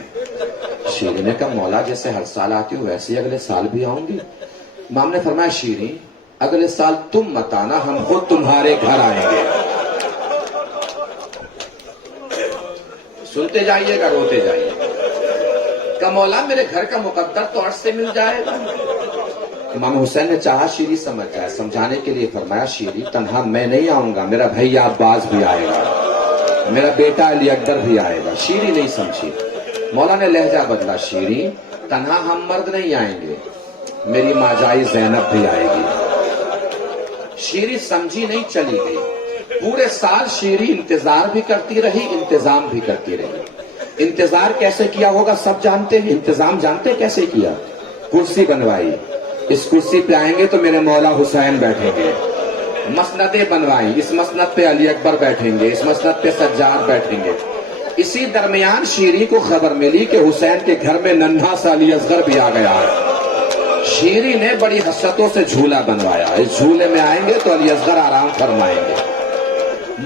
شیری نے کہا مولا جیسے ہر سال آتی ہوں ویسے ہی اگلے سال بھی آؤں گی۔ امام نے فرمایا شیری اگلے سال تم مت آنا، ہم خود تمہارے گھر آئیں گے۔ سنتے جائیے گا، روتے جائیے گا۔ کہ مولا میرے گھر کا مقدر تو عرش سے مل جائے گا۔ امام حسین نے چاہا شیری سمجھ جائے، سمجھانے کے لیے فرمایا شیری تنہا میں نہیں آؤں گا، میرا بھائی عباس بھی آئے گا، میرا بیٹا علی اکبر بھی آئے گا۔ شیری نہیں سمجھی، مولا نے لہجہ بدلا، شیری تنہا ہم مرد نہیں آئیں گے، میری ماجائی زینب بھی آئے گی۔ شیری سمجھی نہیں، چلی گئی۔ پورے سال شیری انتظار بھی کرتی رہی، انتظام بھی کرتی رہی۔ انتظار کیسے کیا ہوگا سب جانتے ہیں، انتظام جانتے کیسے کیا؟ کرسی بنوائی، اس کرسی پہ آئیں گے تو میرے مولا حسین بیٹھیں گے۔ مسندیں بنوائی، اس مسند پہ علی اکبر بیٹھیں گے، اس مسند پہ سجاد بیٹھیں گے۔ اسی درمیان شیری کو خبر ملی کہ حسین کے گھر میں ننھا سا علی اصغر بھی آ گیا ہے۔ شیری نے بڑی حسرتوں سے جھولا بنوایا، اس جھولے میں آئیں گے تو علی اصغر آرام فرمائیں گے۔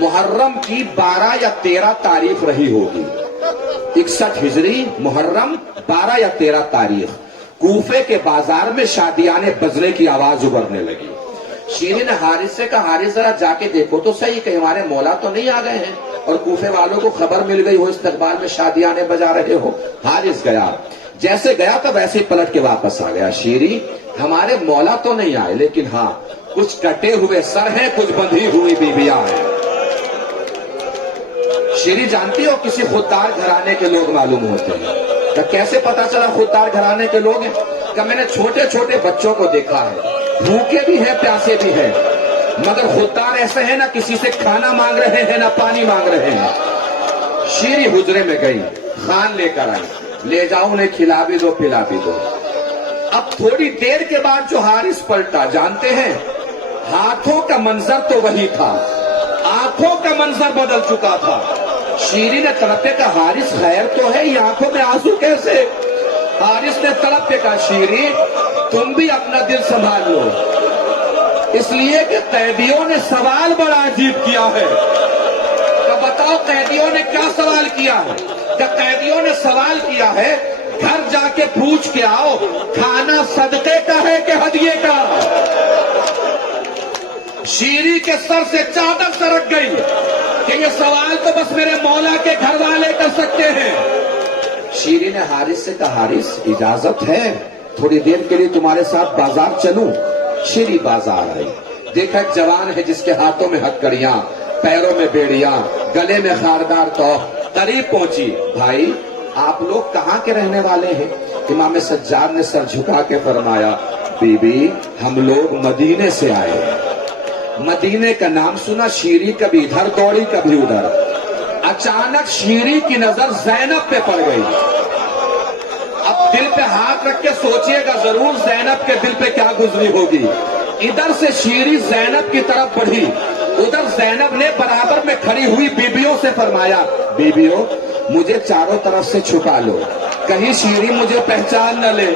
محرم کی 12 یا 13 تاریخ رہی ہوگی، 61 ہجری محرم 12 یا 13 تاریخ، کوفے کے بازار میں شادیانے بجنے کی آواز ابھرنے لگی۔ شیری نے حارث سے کہا حارث ذرا جا کے دیکھو تو صحیح کہ ہمارے مولا تو نہیں آ گئے ہیں اور کوفے والوں کو خبر مل گئی ہو استقبال میں شادیانے بجا رہے ہو۔ حارث گیا، جیسے گیا تو ویسے ہی پلٹ کے واپس آ گیا۔ شیری ہمارے مولا تو نہیں آئے لیکن ہاں کچھ کٹے ہوئے سر ہیں، کچھ بندھی ہوئی بیویاں ہیں۔ شیری جانتی ہو کسی خوددار گھرانے کے لوگ معلوم ہوتے ہیں۔ کہ کیسے پتا چلا خوددار گھرانے کے لوگ ہیں؟ کہ میں نے چھوٹے چھوٹے بچوں کو دیکھا ہے، بھوکے بھی ہیں پیاسے بھی ہیں، مگر خوددار ایسے ہیں نہ کسی سے کھانا مانگ رہے ہیں نہ پانی مانگ رہے ہیں۔ شیری حجرے میں گئی، خان لے کر آئی، لے جاؤ انہیں کھلا بھی دو پلا بھی دو۔ اب تھوڑی دیر کے بعد جو حارث پلٹا جانتے ہیں، ہاتھوں کا منظر تو وہی تھا، آنکھوں کا منظر بدل چکا تھا۔ شیری نے تڑپ کے کہا حارث خیر تو ہے، یہ آنکھوں میں آنسو کیسے؟ حارث نے تڑپ کے کہا شیری تم بھی اپنا دل سنبھال لو، اس لیے کہ قیدیوں نے سوال بڑا عجیب کیا ہے۔ تو بتاؤ قیدیوں نے کیا سوال کیا ہے؟ کہ قیدیوں نے سوال کیا ہے گھر جا کے پوچھ کے آؤ کھانا صدقے کا ہے کہ ہدیے کا۔ شیری کے سر سے چادر سرک گئی کہ یہ سوال تو بس میرے مولا کے گھر والے کر سکتے ہیں۔ شیری نے حارث سے کہا حارث اجازت ہے تھوڑی دیر کے لیے تمہارے ساتھ بازار چلوں؟ شیری بازار آئی، دیکھا ایک جوان ہے جس کے ہاتھوں میں ہتکڑیاں، پیروں میں بیڑیاں، گلے میں خاردار توق، قریب پہنچی، بھائی آپ لوگ کہاں کے رہنے والے ہیں؟ امام سجاد نے سر جھکا کے فرمایا بی بی ہم لوگ مدینے سے آئے ہیں۔ مدینے کا نام سنا، شیری کبھی ادھر دوڑی کبھی ادھر۔ اچانک شیری کی نظر زینب پہ پڑ گئی۔ اب دل پہ ہاتھ رکھ کے سوچئے گا ضرور زینب کے دل پہ کیا گزری ہوگی۔ ادھر سے شیری زینب کی طرف بڑھی، ادھر زینب نے برابر میں کھڑی ہوئی بیبیوں سے فرمایا بیبیوں مجھے چاروں طرف سے چھپا لو، کہیں شیری مجھے پہچان نہ لے۔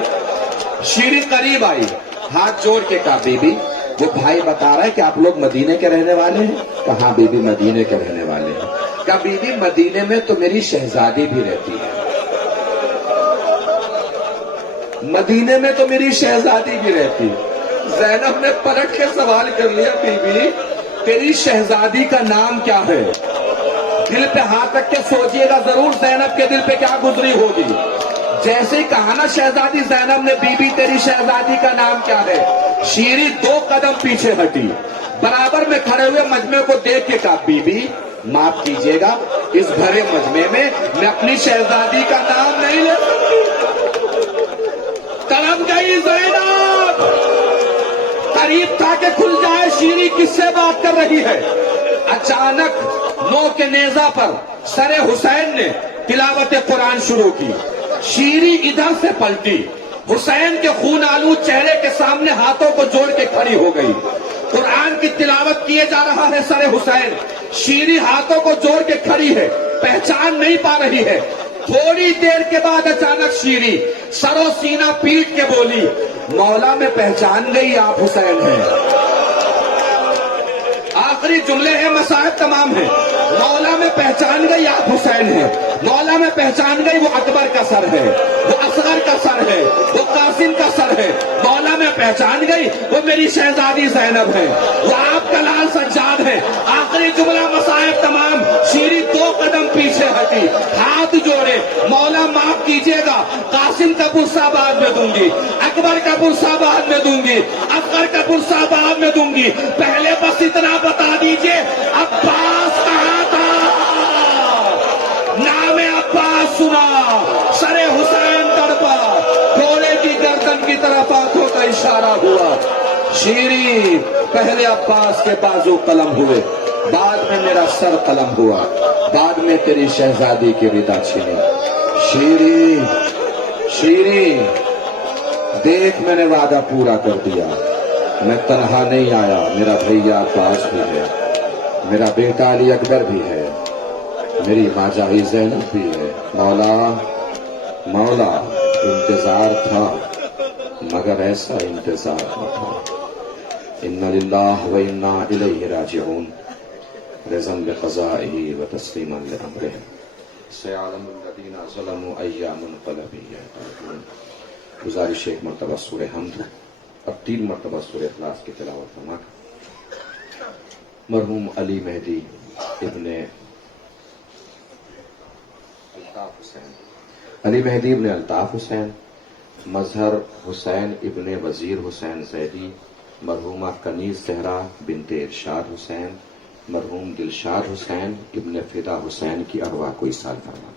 شیری قریب آئی، ہاتھ جوڑ کے کہا بی بی وہ بھائی بتا رہا ہے کہ آپ لوگ مدینے کے رہنے والے ہیں؟ کہا بی بی مدینے کے رہنے والے ہیں۔ کہا بی بی مدینے میں تو میری شہزادی بھی رہتی ہے، مدینے میں تو میری شہزادی بھی رہتی ہے۔ زینب نے پلٹ کے سوال کر لیا بی بی تیری شہزادی کا نام کیا ہے؟ دل پہ ہاتھ رکھ کے سوچئے گا ضرور زینب کے دل پہ کیا گزری ہوگی۔ جیسے ہی کہا نا شہزادی، زینب نے بی بی تیری شہزادی کا نام کیا ہے؟ شیری 2 قدم پیچھے ہٹی، برابر میں کھڑے ہوئے مجمع کو دیکھ کے کہا بی بی معاف کیجئے گا اس بھرے مجمع میں میں اپنی شہزادی کا نام نہیں لے سکتی۔ تڑپ گئی زینب، قریب تھا کہ کھل جائے شیری کس سے بات کر رہی ہے. اچانک نو کے نیزہ پر سر حسین نے تلاوت قرآن شروع کی. شیری ادھر سے پلٹی, حسین کے خون آلود چہرے کے سامنے ہاتھوں کو جوڑ کے کھڑی ہو گئی. قرآن کی تلاوت کیے جا رہا ہے سر حسین, شیری ہاتھوں کو جوڑ کے کھڑی ہے, پہچان نہیں پا رہی ہے. تھوڑی دیر کے بعد اچانک شیری سر و سینہ پیٹ کے بولی, مولا میں پہچان گئی آپ حسین ہیں. آخری جملے ہیں, مصائب تمام ہیں. مولا میں پہچان گئی آپ حسین ہیں, مولا میں پہچان گئی وہ اکبر کا سر ہے, وہ اصغر کا سر ہے, وہ قاسم کا سر ہے. مولا میں پہچان گئی وہ میری شہزادی زینب ہے, وہ آپ کا لال سجاد ہے. آخری جملہ مصائب تمام. شیری 2 قدم پیچھے ہٹی, ہاتھ جوڑے, مولا معاف کیجیے گا, قاسم کا پرسہ بعد میں دوں گی, اکبر کا پرسہ بعد میں دوں گی, اصغر کا پرسہ بعد میں دوں گی, پہلے بس اتنا بتا دیجئے عباس کہاں تھا. نام عباس سنا, سر حسین تڑپا, گھوڑے کی گردن کی طرف آنکھوں کا اشارہ ہوا. شیری پہلے عباس کے بازو قلم ہوئے, بعد میں میرا سر قلم ہوا, بعد میں تیری شہزادی کی ردا چھینی. شیری شیری دیکھ, میں نے وعدہ پورا کر دیا. میں تنہا نہیں آیا, میرا بھیا عباس بھی ہے, میرا بیٹا علی اکبر بھی ہے, میری ماں جاوی زینب بھی ہے. مولا مولا انتظار تھا مگر ایسا انتظار نہ تھا. انا للہ و انا الیہ راجعون, رضا بقضائہ و تسلیما لامرہ, سیعلم الذین ظلموا ای منقلب ینقلبون. گزارش ایک مرتبہ سورہ حمد اور 3 مرتبہ سورہ اخلاص کی تلاوت فرما کر مرحوم علی مہدی ابن الطاف حسین, علی مہدی ابن الطاف حسین, مظہر حسین ابن وزیر حسین زیدی, مرحومہ کنیز زہرا بنت ارشاد حسین, مرحوم دلشاد حسین ابن فدا حسین کی ارواح کو ایصال فرما.